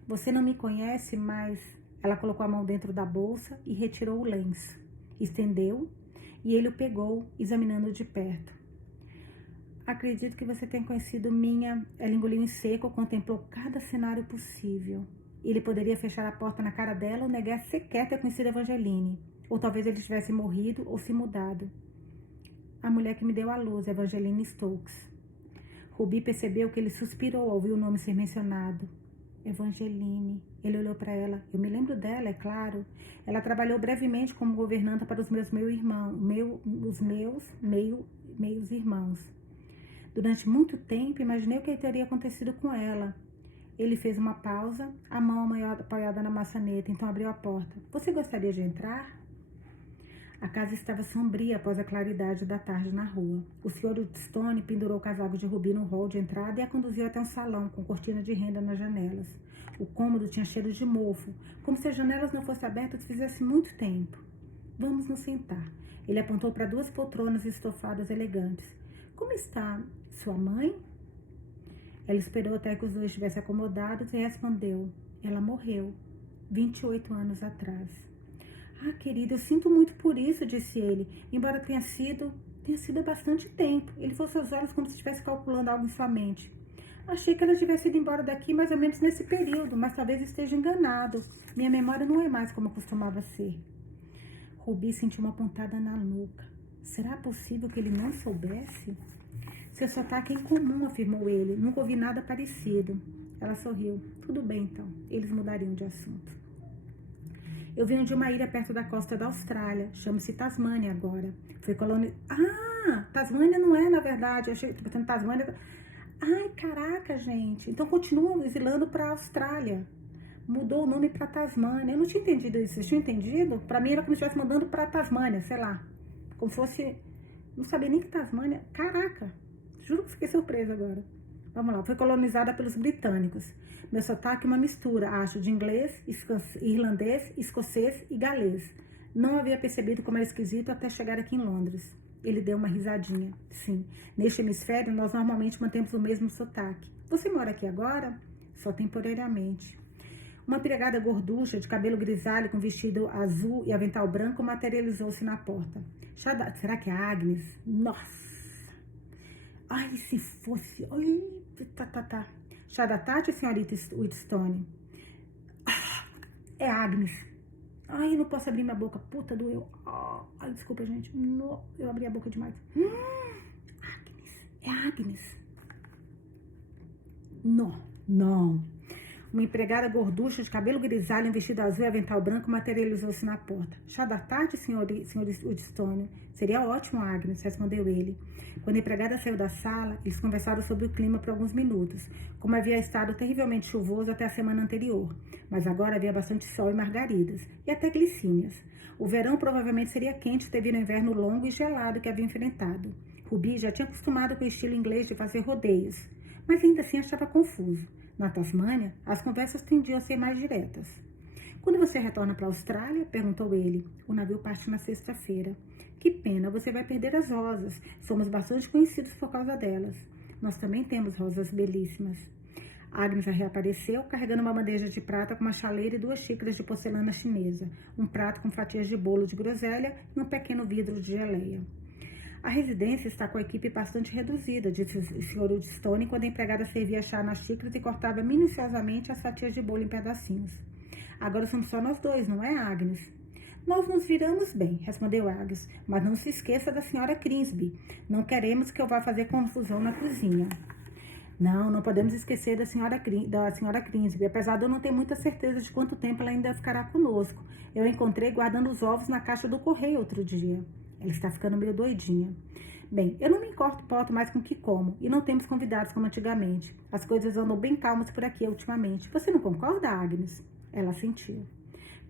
Você não me conhece, mas... Ela colocou a mão dentro da bolsa e retirou o lenço. Estendeu e ele o pegou, examinando de perto. — Acredito que você tenha conhecido minha... Ela engoliu em seco, contemplou cada cenário possível. Ele poderia fechar a porta na cara dela ou negar sequer ter conhecido Evangeline. Ou talvez ele tivesse morrido ou se mudado. A mulher que me deu a luz, Evangeline Stokes. Ruby percebeu que ele suspirou ao ouvir o nome ser mencionado. Evangeline. Ele olhou para ela. Eu me lembro dela, é claro. Ela trabalhou brevemente como governanta para os meus meios irmãos. Durante muito tempo, imaginei o que teria acontecido com ela. Ele fez uma pausa, a mão apoiada na maçaneta, então abriu a porta. Você gostaria de entrar? A casa estava sombria após a claridade da tarde na rua. O Sr. Woodstone pendurou o casaco de Ruby no hall de entrada e a conduziu até um salão com cortina de renda nas janelas. O cômodo tinha cheiro de mofo, como se as janelas não fossem abertas fizesse muito tempo. Vamos nos sentar. Ele apontou para 2 poltronas estofadas elegantes. Como está sua mãe? Ela esperou até que os dois estivessem acomodados e respondeu. Ela morreu, 28 anos atrás. Ah, querida, eu sinto muito por isso, disse ele, embora tenha sido há bastante tempo. Ele fosse aos olhos como se estivesse calculando algo em sua mente. Achei que ela tivesse ido embora daqui mais ou menos nesse período, mas talvez esteja enganado. Minha memória não é mais como costumava ser. Ruby sentiu uma pontada na nuca. Será possível que ele não soubesse? Seu sotaque é incomum, afirmou ele. Nunca ouvi nada parecido. Ela sorriu. Tudo bem, então. Eles mudariam de assunto. Eu venho de uma ilha perto da costa da Austrália. Chama-se Tasmânia agora. Foi colônia... Ah, Tasmânia não é, na verdade. Eu achei que Tasmânia... Ai, caraca, gente. Então continuam exilando para a Austrália. Mudou o nome para Tasmânia. Eu não tinha entendido isso. Vocês tinham entendido? Para mim era como se estivesse mandando para Tasmânia, sei lá. Como fosse... Não sabia nem que Tasmânia... Caraca. Juro que fiquei surpresa agora. Vamos lá. Foi colonizada pelos britânicos. Meu sotaque é uma mistura, acho, de inglês, irlandês, escocês e galês. Não havia percebido como era esquisito até chegar aqui em Londres. Ele deu uma risadinha. Sim, neste hemisfério nós normalmente mantemos o mesmo sotaque. Você mora aqui agora? Só temporariamente. Uma empregada gorducha de cabelo grisalho com vestido azul e avental branco materializou-se na porta. Será que é a Agnes? Nossa! Ai, se fosse... Ai, tá. Chá da tarde, senhorita Woodstone? Ah, é Agnes. Ai, eu não posso abrir minha boca. Puta, doeu. Ai, desculpa, gente. No, eu abri a boca demais. Agnes. É Agnes. Não. Uma empregada gorducha de cabelo grisalho em vestido azul e avental branco materializou-se na porta. Chá da tarde, senhor Woodstone? Seria ótimo, Agnes, respondeu ele. Quando a empregada saiu da sala, eles conversaram sobre o clima por alguns minutos, como havia estado terrivelmente chuvoso até a semana anterior, mas agora havia bastante sol e margaridas, e até glicínias. O verão provavelmente seria quente devido ao inverno longo e gelado que havia enfrentado. Ruby já tinha acostumado com o estilo inglês de fazer rodeios, mas ainda assim achava confuso. Na Tasmânia, as conversas tendiam a ser mais diretas. Quando você retorna para a Austrália? Perguntou ele. O navio parte na sexta-feira. Que pena, você vai perder as rosas. Somos bastante conhecidos por causa delas. Nós também temos rosas belíssimas. Agnes reapareceu, carregando uma bandeja de prata com uma chaleira e 2 xícaras de porcelana chinesa, um prato com fatias de bolo de groselha e um pequeno vidro de geleia. A residência está com a equipe bastante reduzida, disse o Sr. Woodstone quando a empregada servia chá nas xícaras e cortava minuciosamente as fatias de bolo em pedacinhos. Agora somos só nós 2, não é, Agnes? Nós nos viramos bem, respondeu Agnes, mas não se esqueça da Sra. Crinsby. Não queremos que eu vá fazer confusão na cozinha. Não podemos esquecer da Sra. Crinsby, apesar de eu não ter muita certeza de quanto tempo ela ainda ficará conosco. Eu a encontrei guardando os ovos na caixa do correio outro dia. Ela está ficando meio doidinha. Bem, eu não me importo mais com o que como, e não temos convidados como antigamente. As coisas andam bem calmas por aqui ultimamente. Você não concorda, Agnes? Ela sentiu.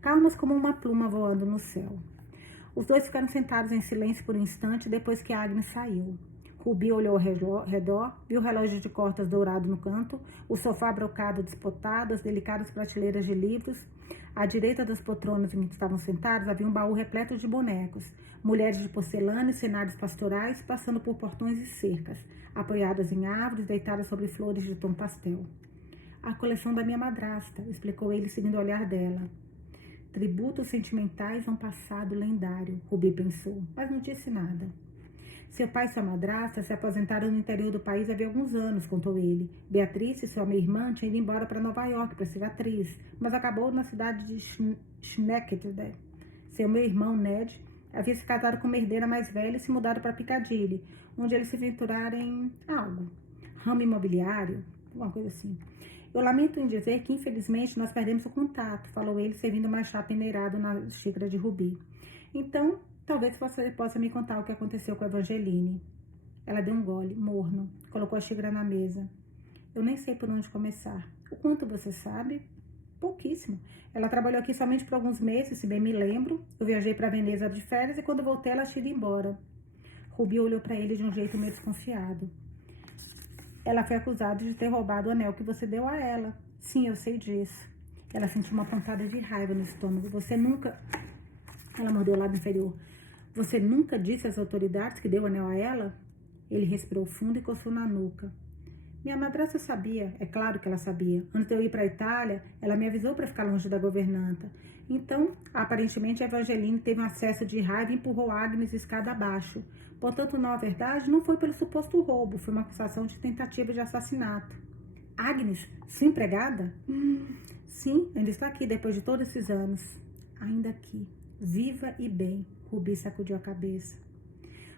Calmas como uma pluma voando no céu. Os dois ficaram sentados em silêncio por um instante depois que Agnes saiu. Ruby olhou ao redor, viu o relógio de cortas dourado no canto, o sofá brocado despotado, as delicadas prateleiras de livros. À direita das poltronas em que estavam sentados havia um baú repleto de bonecos, mulheres de porcelana e cenários pastorais passando por portões e cercas, apoiadas em árvores, deitadas sobre flores de tom pastel. A coleção da minha madrasta, explicou ele seguindo o olhar dela. Tributos sentimentais a um passado lendário, Ruby pensou, mas não disse nada. Seu pai e sua madrasta se aposentaram no interior do país havia alguns anos, contou ele. Beatriz, sua meia-irmã, tinha ido embora para Nova York para ser atriz, mas acabou na cidade de Schenectady. Seu meio-irmão, Ned, havia se casado com uma herdeira mais velha e se mudado para Piccadilly, onde eles se aventuraram em algo, ramo imobiliário, alguma coisa assim. Eu lamento em dizer que, infelizmente, nós perdemos o contato, falou ele, servindo uma chá peneirado na xícara de rubi. Então, talvez você possa me contar o que aconteceu com a Evangeline. Ela deu um gole, morno, colocou a xícara na mesa. Eu nem sei por onde começar. O quanto você sabe? Pouquíssimo. Ela trabalhou aqui somente por alguns meses, se bem me lembro. Eu viajei para Veneza de férias e quando voltei ela tinha ido embora. Rubi olhou para ele de um jeito meio desconfiado. Ela foi acusada de ter roubado o anel que você deu a ela. Sim, eu sei disso. Ela sentiu uma pontada de raiva no estômago. Você nunca... Ela mordeu o lado inferior. Você nunca disse às autoridades que deu o anel a ela? Ele respirou fundo e coçou na nuca. Minha madrasta sabia, é claro que ela sabia. Antes de eu ir para a Itália, ela me avisou para ficar longe da governanta. Então, aparentemente, a Evangeline teve um acesso de raiva e empurrou Agnes escada abaixo. Portanto, na verdade, não foi pelo suposto roubo, foi uma acusação de tentativa de assassinato. Agnes, sua empregada? Sim, ainda está aqui depois de todos esses anos. Ainda aqui, viva e bem, Rubi sacudiu a cabeça.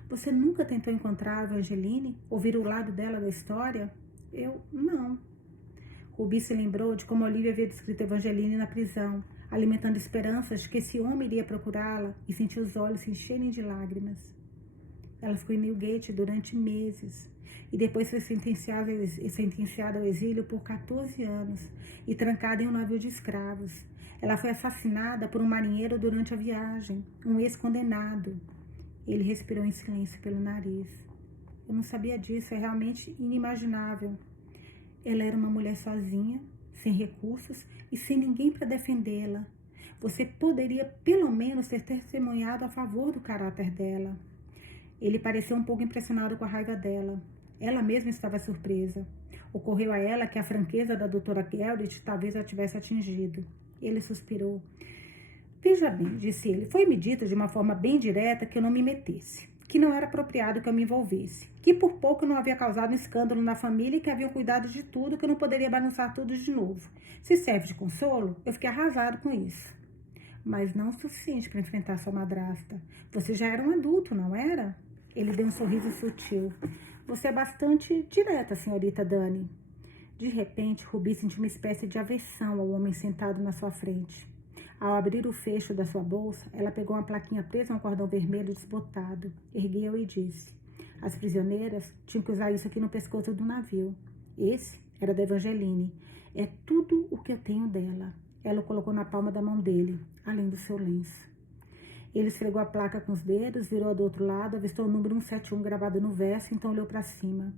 Você nunca tentou encontrar a Evangeline? Ouvir o lado dela da história? Eu, não. Rubi se lembrou de como Olivia havia descrito Evangeline na prisão, alimentando esperanças de que esse homem iria procurá-la e sentiu os olhos se encherem de lágrimas. Ela ficou em Newgate durante meses e depois foi sentenciada ao exílio por 14 anos e trancada em um navio de escravos. Ela foi assassinada por um marinheiro durante a viagem, um ex-condenado. Ele respirou em silêncio pelo nariz. Eu não sabia disso, é realmente inimaginável. Ela era uma mulher sozinha, sem recursos e sem ninguém para defendê-la. Você poderia, pelo menos, ter testemunhado a favor do caráter dela. Ele pareceu um pouco impressionado com a raiva dela. Ela mesma estava surpresa. Ocorreu a ela que a franqueza da doutora Geldith talvez a tivesse atingido. Ele suspirou. Veja bem, disse ele, foi-me dito de uma forma bem direta que eu não me metesse, que não era apropriado que eu me envolvesse, que por pouco não havia causado um escândalo na família e que haviam cuidado de tudo, que eu não poderia bagunçar tudo de novo. Se serve de consolo, eu fiquei arrasado com isso. Mas não o suficiente para enfrentar sua madrasta. Você já era um adulto, não era? Ele deu um sorriso sutil. Você é bastante direta, senhorita Dani. De repente, Rubi sentiu uma espécie de aversão ao homem sentado na sua frente. Ao abrir o fecho da sua bolsa, ela pegou uma plaquinha presa a um cordão vermelho desbotado. Ergueu e disse. As prisioneiras tinham que usar isso aqui no pescoço do navio. Esse era da Evangeline. É tudo o que eu tenho dela. Ela o colocou na palma da mão dele, além do seu lenço. Ele esfregou a placa com os dedos, virou do outro lado, avistou o número 171 gravado no verso, então olhou para cima.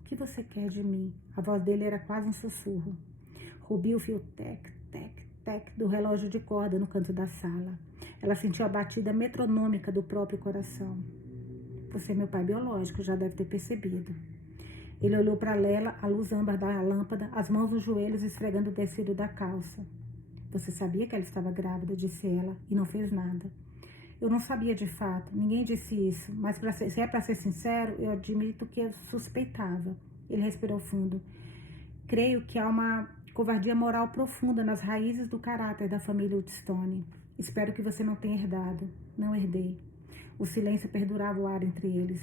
O que você quer de mim? A voz dele era quase um sussurro. Rubi o fio tec, tec, tec do relógio de corda no canto da sala. Ela sentiu a batida metronômica do próprio coração. Você é meu pai biológico, já deve ter percebido. Ele olhou para Lela, a luz âmbar da lâmpada, as mãos nos joelhos esfregando o tecido da calça. Você sabia que ela estava grávida, disse ela, e não fez nada. Eu não sabia de fato, ninguém disse isso, mas se é para ser sincero, eu admito que eu suspeitava. Ele respirou fundo. Creio que há uma covardia moral profunda nas raízes do caráter da família Woodstone. Espero que você não tenha herdado. Não herdei. O silêncio perdurava o ar entre eles.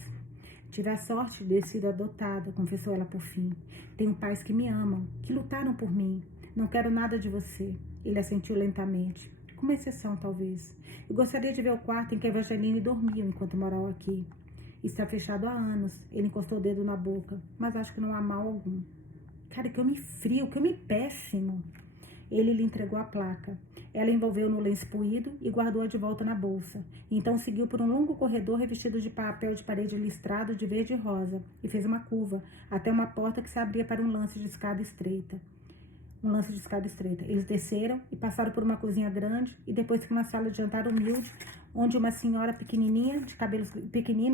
Tive a sorte de ter sido adotada, confessou ela por fim. Tenho pais que me amam, que lutaram por mim. Não quero nada de você. Ele assentiu lentamente. Com uma exceção, talvez. Eu gostaria de ver o quarto em que a Evangeline dormia enquanto morava aqui. Está fechado há anos. Ele encostou o dedo na boca. Mas acho que não há mal algum. Cara, que homem frio, que homem péssimo. Ele lhe entregou a placa. Ela envolveu no lenço puído e guardou-a de volta na bolsa. Então seguiu por um longo corredor revestido de papel de parede listrado de verde e rosa e fez uma curva até uma porta que se abria para um lance de escada estreita. Eles desceram e passaram por uma cozinha grande e depois por uma sala de jantar humilde, onde uma senhora pequenina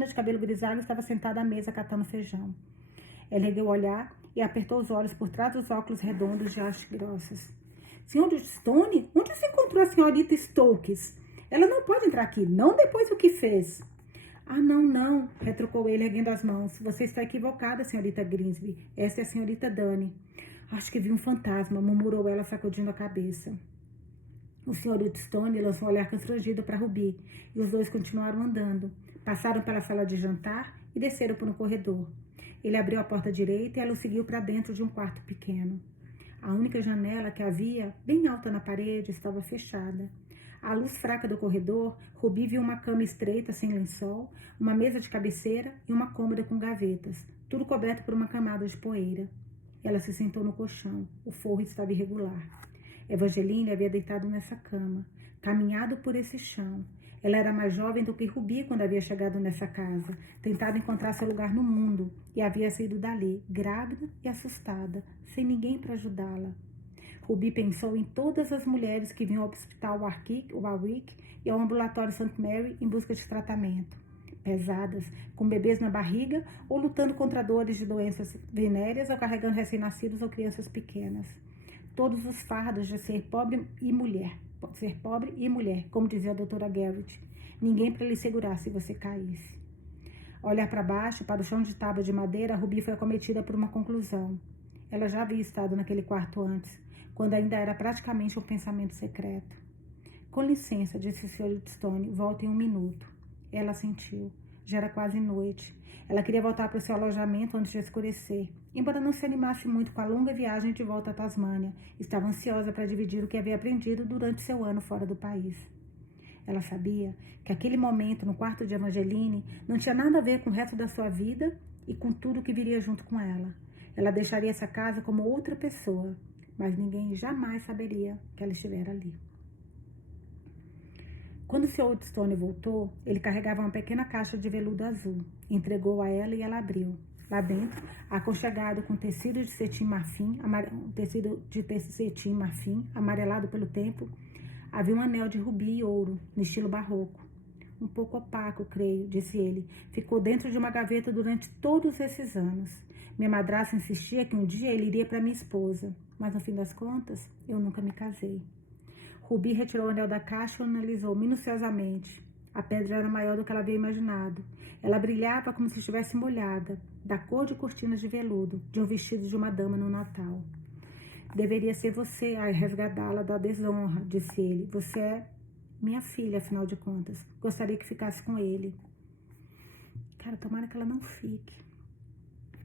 de cabelo grisalho estava sentada à mesa catando feijão. Ela ergueu o olhar e apertou os olhos por trás dos óculos redondos de hastes grossas. Senhor Stone, onde você encontrou a senhorita Stokes? Ela não pode entrar aqui, não depois do que fez. Ah, não, não, retrucou ele, erguendo as mãos. Você está equivocada, senhorita Grimsby. Essa é a senhorita Dunny. Acho que vi um fantasma, murmurou ela, sacudindo a cabeça. O Sr. Woodstone lançou um olhar constrangido para Ruby, e os dois continuaram andando. Passaram pela sala de jantar e desceram por um corredor. Ele abriu a porta direita e ela o seguiu para dentro de um quarto pequeno. A única janela que havia, bem alta na parede, estava fechada. À luz fraca do corredor, Ruby viu uma cama estreita sem lençol, uma mesa de cabeceira e uma cômoda com gavetas, tudo coberto por uma camada de poeira. Ela se sentou no colchão. O forro estava irregular. Evangeline havia deitado nessa cama, caminhado por esse chão. Ela era mais jovem do que Ruby quando havia chegado nessa casa, tentado encontrar seu lugar no mundo, e havia saído dali, grávida e assustada, sem ninguém para ajudá-la. Ruby pensou em todas as mulheres que vinham ao hospital Warwick e ao ambulatório St. Mary em busca de tratamento. Pesadas, com bebês na barriga ou lutando contra dores de doenças venéreas ou carregando recém-nascidos ou crianças pequenas. Todos os fardos de ser pobre e mulher, como dizia a doutora Garrett. Ninguém para lhe segurar se você caísse. Ao olhar para baixo, para o chão de tábua de madeira, Ruby foi acometida por uma conclusão. Ela já havia estado naquele quarto antes, quando ainda era praticamente um pensamento secreto. Com licença, disse o Sr. Woodstone, volta em um minuto. Ela sentiu. Já era quase noite. Ela queria voltar para o seu alojamento antes de escurecer. Embora não se animasse muito com a longa viagem de volta à Tasmânia, estava ansiosa para dividir o que havia aprendido durante seu ano fora do país. Ela sabia que aquele momento no quarto de Evangeline não tinha nada a ver com o resto da sua vida e com tudo que viria junto com ela. Ela deixaria essa casa como outra pessoa, mas ninguém jamais saberia que ela estivera ali. Quando o Sr. Woodstone voltou, ele carregava uma pequena caixa de veludo azul. Entregou a ela e ela abriu. Lá dentro, aconchegado com tecido de cetim marfim, amarelado pelo tempo, havia um anel de rubi e ouro, no estilo barroco. Um pouco opaco, creio, disse ele. Ficou dentro de uma gaveta durante todos esses anos. Minha madrasta insistia que um dia ele iria para minha esposa, mas no fim das contas, eu nunca me casei. Ruby retirou o anel da caixa e o analisou minuciosamente. A pedra era maior do que ela havia imaginado. Ela brilhava como se estivesse molhada, da cor de cortinas de veludo, de um vestido de uma dama no Natal. Deveria ser você a resgatá-la da desonra, disse ele. Você é minha filha, afinal de contas. Gostaria que ficasse com ele. Cara, tomara que ela não fique.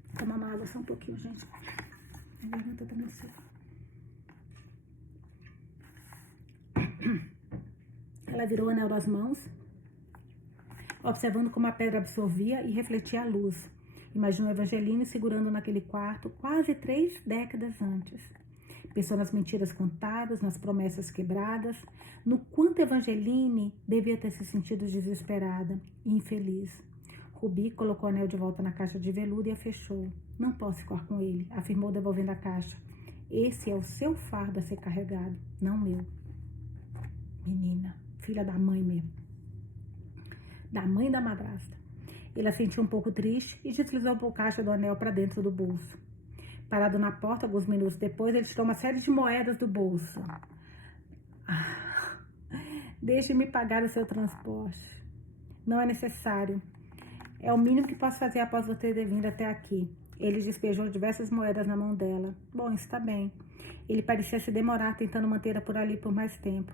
Vou tomar uma água só um pouquinho, gente. A garganta tá meio seca. Ela virou o anel das mãos, observando como a pedra absorvia e refletia a luz. Imaginou Evangeline segurando naquele quarto quase 3 décadas antes. Pensou nas mentiras contadas, nas promessas quebradas, no quanto Evangeline devia ter se sentido desesperada e infeliz. Ruby colocou o anel de volta na caixa de veludo e a fechou. Não posso ficar com ele, afirmou devolvendo a caixa. Esse é o seu fardo a ser carregado, não meu. Menina, filha da mãe mesmo. Da mãe da madrasta. Ele a sentiu um pouco triste e deslizou a caixa do anel para dentro do bolso. Parado na porta, alguns minutos depois, ele tirou uma série de moedas do bolso. Deixe-me pagar o seu transporte. Não é necessário. É o mínimo que posso fazer após você ter vindo até aqui. Ele despejou diversas moedas na mão dela. Bom, está bem. Ele parecia se demorar tentando mantê-la por ali por mais tempo.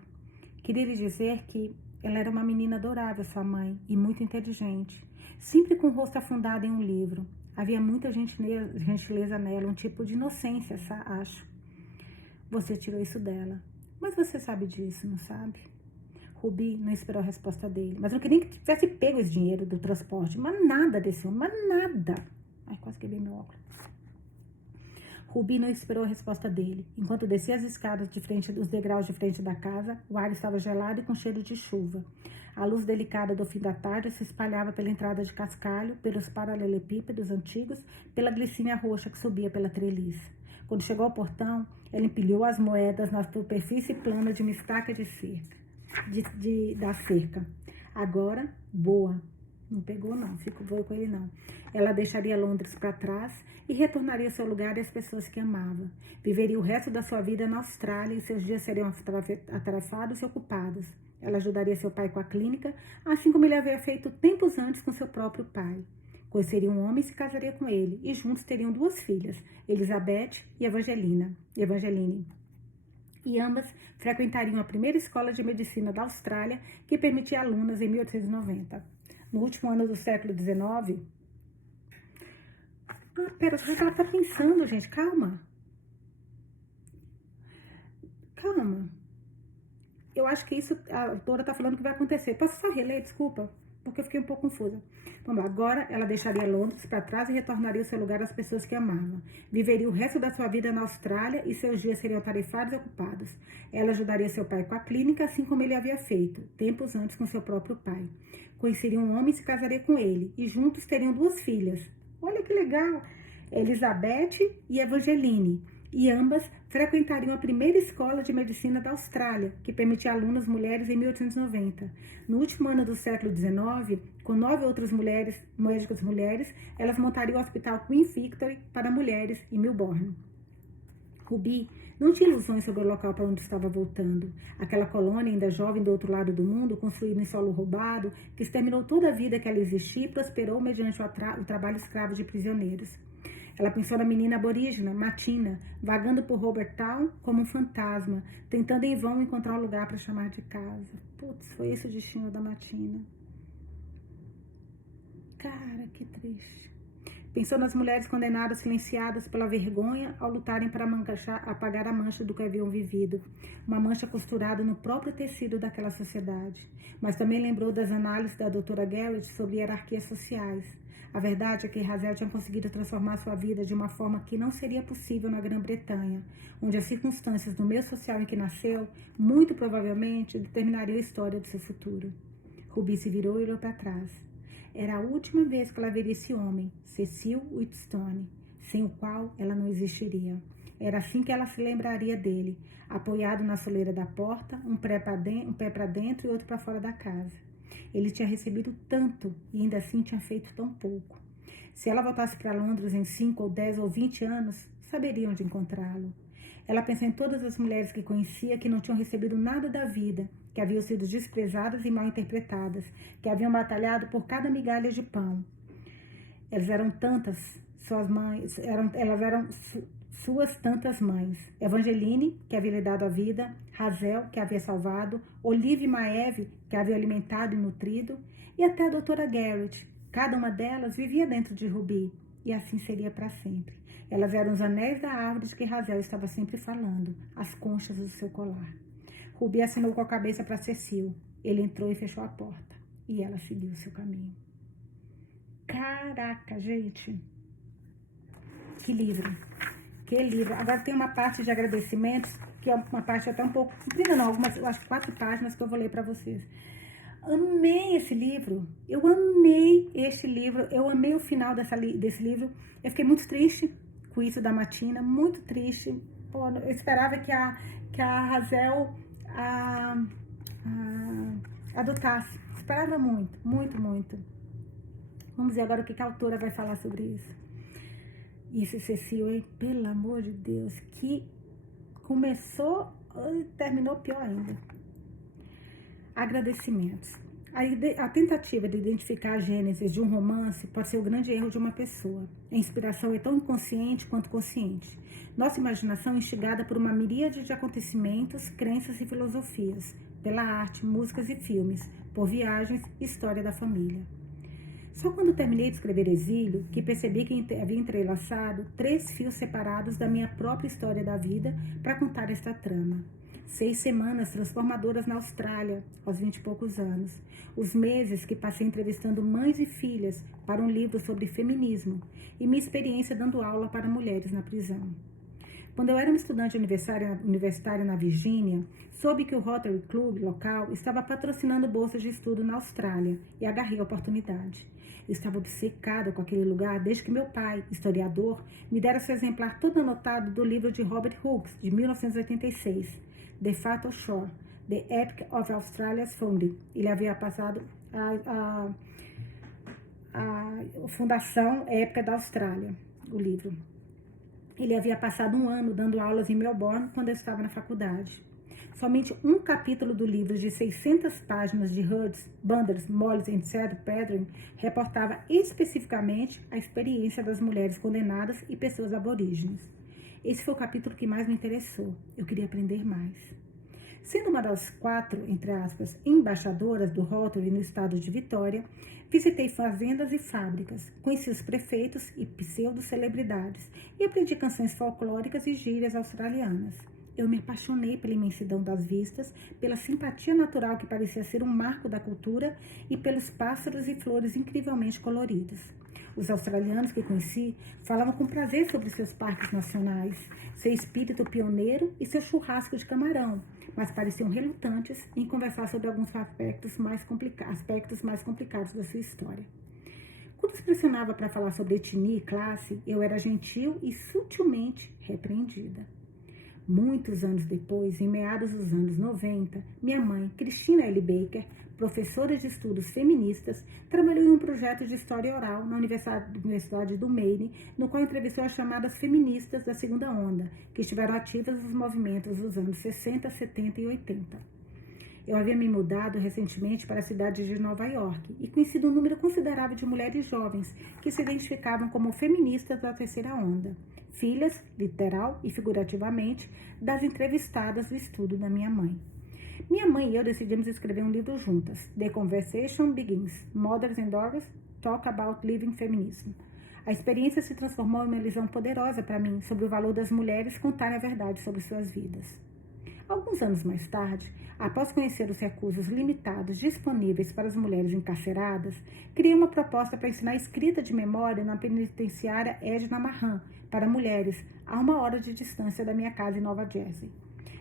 Queria lhe dizer que ela era uma menina adorável, sua mãe, e muito inteligente. Sempre com o rosto afundado em um livro. Havia muita gentileza nela, um tipo de inocência, acho. Você tirou isso dela. Mas você sabe disso, não sabe? Ruby não esperou a resposta dele. Mas não queria nem que tivesse pego esse dinheiro do transporte. Mas nada desse homem, mas nada. Ai, quase quebrei meu óculos. Ruby não esperou a resposta dele. Enquanto descia as escadas dos degraus de frente da casa, o ar estava gelado e com cheiro de chuva. A luz delicada do fim da tarde se espalhava pela entrada de cascalho, pelos paralelepípedos antigos, pela glicínia roxa que subia pela treliça. Quando chegou ao portão, ela empilhou as moedas na superfície plana de uma estaca de cerca, da cerca. Agora, boa. Não pegou, não. Voou com ele, não. Ela deixaria Londres para trás e retornaria ao seu lugar e às pessoas que amava. Viveria o resto da sua vida na Austrália e seus dias seriam atarefados e ocupados. Ela ajudaria seu pai com a clínica, assim como ele havia feito tempos antes com seu próprio pai. Conheceria um homem e se casaria com ele, e juntos teriam 2 filhas, Elizabeth e Evangeline. E ambas frequentariam a primeira escola de medicina da Austrália, que permitia alunas em 1890. No último ano do século XIX... pera, o que ela tá pensando, gente? Calma. Eu acho que isso a autora tá falando que vai acontecer. Posso só reler? Desculpa, porque eu fiquei um pouco confusa. Vamos lá. Agora ela deixaria Londres para trás e retornaria ao seu lugar às pessoas que amava. Viveria o resto da sua vida na Austrália e seus dias seriam tarefados e ocupados. Ela ajudaria seu pai com a clínica, assim como ele havia feito, tempos antes com seu próprio pai. Conheceria um homem e se casaria com ele, e juntos teriam 2 filhas. Olha que legal! Elizabeth e Evangeline. E ambas frequentariam a primeira escola de medicina da Austrália, que permitia alunas mulheres em 1890. No último ano do século XIX, com 9 outras médicas mulheres, elas montariam o Hospital Queen Victory para mulheres em Melbourne. Ruby não tinha ilusões sobre o local para onde estava voltando. Aquela colônia ainda jovem do outro lado do mundo, construída em solo roubado, que exterminou toda a vida que ela existia e prosperou mediante o trabalho escravo de prisioneiros. Ela pensou na menina aborígena, Matina, vagando por Hobart Town como um fantasma, tentando em vão encontrar um lugar para chamar de casa. Putz, foi esse o destino da Matina. Cara, que triste. Pensou nas mulheres condenadas, silenciadas pela vergonha ao lutarem para apagar a mancha do que haviam vivido. Uma mancha costurada no próprio tecido daquela sociedade. Mas também lembrou das análises da doutora Garrett sobre hierarquias sociais. A verdade é que Hazel tinha conseguido transformar sua vida de uma forma que não seria possível na Grã-Bretanha, onde as circunstâncias do meio social em que nasceu, muito provavelmente, determinariam a história de seu futuro. Ruby se virou e olhou para trás. Era a última vez que ela veria esse homem, Cecil Whitstone, sem o qual ela não existiria. Era assim que ela se lembraria dele, apoiado na soleira da porta, um pé para dentro e outro para fora da casa. Ele tinha recebido tanto e ainda assim tinha feito tão pouco. Se ela voltasse para Londres em 5 ou 10 ou 20 anos, saberia onde encontrá-lo. Ela pensou em todas as mulheres que conhecia que não tinham recebido nada da vida, que haviam sido desprezadas e mal interpretadas, que haviam batalhado por cada migalha de pão. Elas eram tantas, elas eram suas tantas mães. Evangeline, que havia lhe dado a vida, Hazel, que havia salvado, Olive e Maeve, que havia alimentado e nutrido, e até a doutora Garrett. Cada uma delas vivia dentro de Ruby, e assim seria para sempre. Elas eram os anéis da árvore de que Hazel estava sempre falando, as conchas do seu colar. Ruby assinou com a cabeça para Cecil. Ele entrou e fechou a porta, e ela seguiu o seu caminho. Caraca, gente! Que livro! Que livro! Agora tem uma parte de agradecimentos, que é uma parte até um pouco comprida, não, algumas, eu acho que 4 páginas que eu vou ler para vocês. Amei esse livro, eu amei esse livro, eu amei o final desse livro. Eu fiquei muito triste com isso da Matina, muito triste. Pô, eu esperava que a Hazel adotasse, esperava muito, muito, muito. Vamos ver agora o que a autora vai falar sobre isso. E esse Cecil, hein? Pelo amor de Deus, que começou e terminou pior ainda. Agradecimentos. A tentativa de identificar a gênese de um romance pode ser o grande erro de uma pessoa. A inspiração é tão inconsciente quanto consciente. Nossa imaginação é instigada por uma miríade de acontecimentos, crenças e filosofias, pela arte, músicas e filmes, por viagens e história da família. Só quando terminei de escrever Exílio, que percebi que havia entrelaçado 3 fios separados da minha própria história da vida para contar esta trama. 6 semanas transformadoras na Austrália, aos 20 e poucos anos. Os meses que passei entrevistando mães e filhas para um livro sobre feminismo e minha experiência dando aula para mulheres na prisão. Quando eu era uma estudante universitária na Virgínia, soube que o Rotary Club local estava patrocinando bolsas de estudo na Austrália e agarrei a oportunidade. Eu estava obcecada com aquele lugar desde que meu pai, historiador, me dera seu exemplar todo anotado do livro de Robert Hooks, de 1986, The Fatal Shore, The Epic of Australia's Founding. Ele havia passado a Fundação Épica da Austrália, o livro. Ele havia passado um ano dando aulas em Melbourne quando eu estava na faculdade. Somente um capítulo do livro de 600 páginas de Hurds, Banders, Moles e St. Pedrin reportava especificamente a experiência das mulheres condenadas e pessoas aborígenes. Esse foi o capítulo que mais me interessou. Eu queria aprender mais. Sendo uma das 4, entre aspas, embaixadoras do Rotary no estado de Vitória, visitei fazendas e fábricas, conheci os prefeitos e pseudo-celebridades e aprendi canções folclóricas e gírias australianas. Eu me apaixonei pela imensidão das vistas, pela simpatia natural que parecia ser um marco da cultura e pelos pássaros e flores incrivelmente coloridos. Os australianos que conheci falavam com prazer sobre seus parques nacionais, seu espírito pioneiro e seu churrasco de camarão, mas pareciam relutantes em conversar sobre alguns aspectos mais complicados da sua história. Quando os pressionava para falar sobre etnia e classe, eu era gentil e sutilmente repreendida. Muitos anos depois, em meados dos anos 90, minha mãe, Christina L. Baker, professora de estudos feministas, trabalhou em um projeto de história oral na Universidade do Maine, no qual entrevistou as chamadas feministas da segunda onda, que estiveram ativas nos movimentos dos anos 60, 70 e 80. Eu havia me mudado recentemente para a cidade de Nova York e conhecido um número considerável de mulheres jovens que se identificavam como feministas da terceira onda, filhas, literal e figurativamente, das entrevistadas do estudo da minha mãe. Minha mãe e eu decidimos escrever um livro juntas, The Conversation Begins, Mothers and Daughters Talk About Living Feminism. A experiência se transformou em uma lição poderosa para mim sobre o valor das mulheres contarem a verdade sobre suas vidas. Alguns anos mais tarde, após conhecer os recursos limitados disponíveis para as mulheres encarceradas, criei uma proposta para ensinar escrita de memória na penitenciária Edna Mahan para mulheres, a 1 hora de distância da minha casa em Nova Jersey.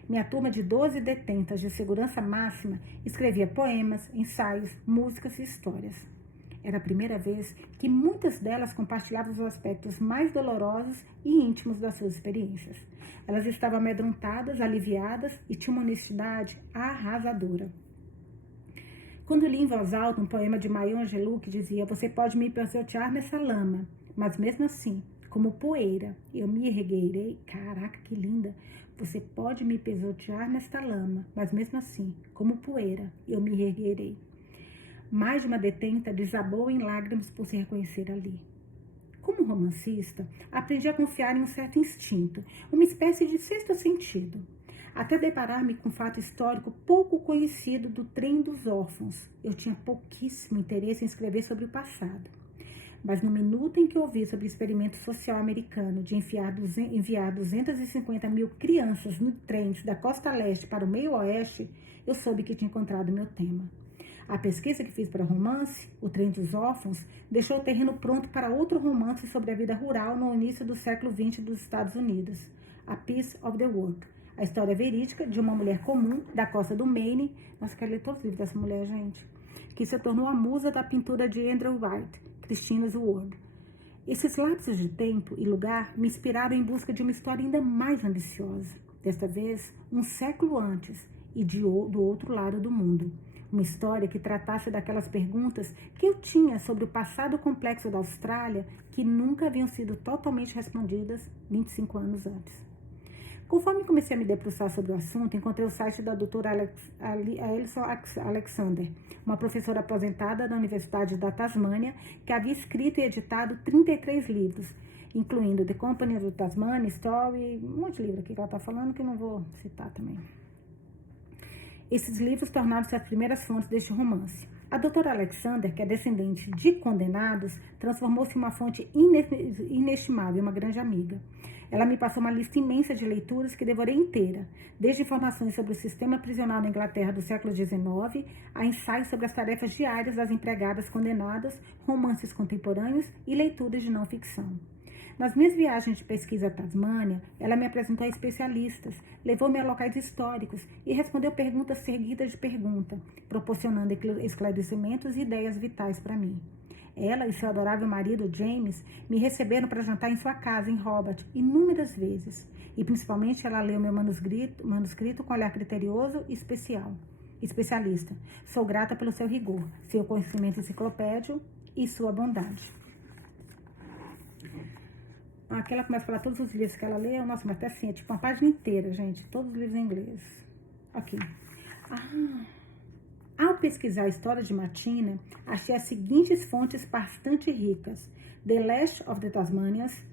Minha turma de 12 detentas de segurança máxima escrevia poemas, ensaios, músicas e histórias. Era a primeira vez que muitas delas compartilhavam os aspectos mais dolorosos e íntimos das suas experiências. Elas estavam amedrontadas, aliviadas e tinham uma honestidade arrasadora. Quando li em voz alta um poema de Maya Angelou que dizia: "Você pode me pisotear nessa lama, mas mesmo assim, como poeira, eu me erguerei." Caraca, que linda! Você pode me pisotear nesta lama, mas mesmo assim, como poeira, eu me erguerei. Mais de uma detenta desabou em lágrimas por se reconhecer ali. Como romancista, aprendi a confiar em um certo instinto, uma espécie de sexto sentido, até deparar-me com um fato histórico pouco conhecido do trem dos órfãos. Eu tinha pouquíssimo interesse em escrever sobre o passado. Mas no minuto em que ouvi sobre o experimento social americano de enviar 250 mil crianças no trem da costa leste para o meio oeste, eu soube que tinha encontrado meu tema. A pesquisa que fiz para o romance, O Trem dos Órfãos, deixou o terreno pronto para outro romance sobre a vida rural no início do século XX dos Estados Unidos, A Piece of the World, a história verídica de uma mulher comum da costa do Maine. Nossa, quero ler todos os livros dessa mulher, gente. Que se tornou a musa da pintura de Andrew White, Christina's World. Esses lapsos de tempo e lugar me inspiraram em busca de uma história ainda mais ambiciosa. Desta vez, um século antes e do outro lado do mundo. Uma história que tratasse daquelas perguntas que eu tinha sobre o passado complexo da Austrália que nunca haviam sido totalmente respondidas 25 anos antes. Conforme comecei a me debruçar sobre o assunto, encontrei o site da doutora Alison Alexander, uma professora aposentada da Universidade da Tasmânia, que havia escrito e editado 33 livros, incluindo The Company of Tasmania, Story, um monte de livro aqui que ela está falando que eu não vou citar também. Esses livros tornaram-se as primeiras fontes deste romance. A doutora Alexander, que é descendente de condenados, transformou-se em uma fonte inestimável, uma grande amiga. Ela me passou uma lista imensa de leituras que devorei inteira, desde informações sobre o sistema prisional na Inglaterra do século XIX, a ensaios sobre as tarefas diárias das empregadas condenadas, romances contemporâneos e leituras de não ficção. Nas minhas viagens de pesquisa à Tasmânia, ela me apresentou a especialistas, levou-me a locais históricos e respondeu perguntas seguidas de pergunta, proporcionando esclarecimentos e ideias vitais para mim. Ela e seu adorável marido, James, me receberam para jantar em sua casa, em Hobart, inúmeras vezes. E principalmente ela leu meu manuscrito com olhar criterioso e especialista. Sou grata pelo seu rigor, seu conhecimento enciclopédio e sua bondade. Aqui ela começa a falar todos os livros que ela leu. Nossa, mas até assim, é tipo uma página inteira, gente. Todos os livros em inglês. Ok. Ao pesquisar a história de Matina, achei as seguintes fontes bastante ricas: The Last of the Tasmanians,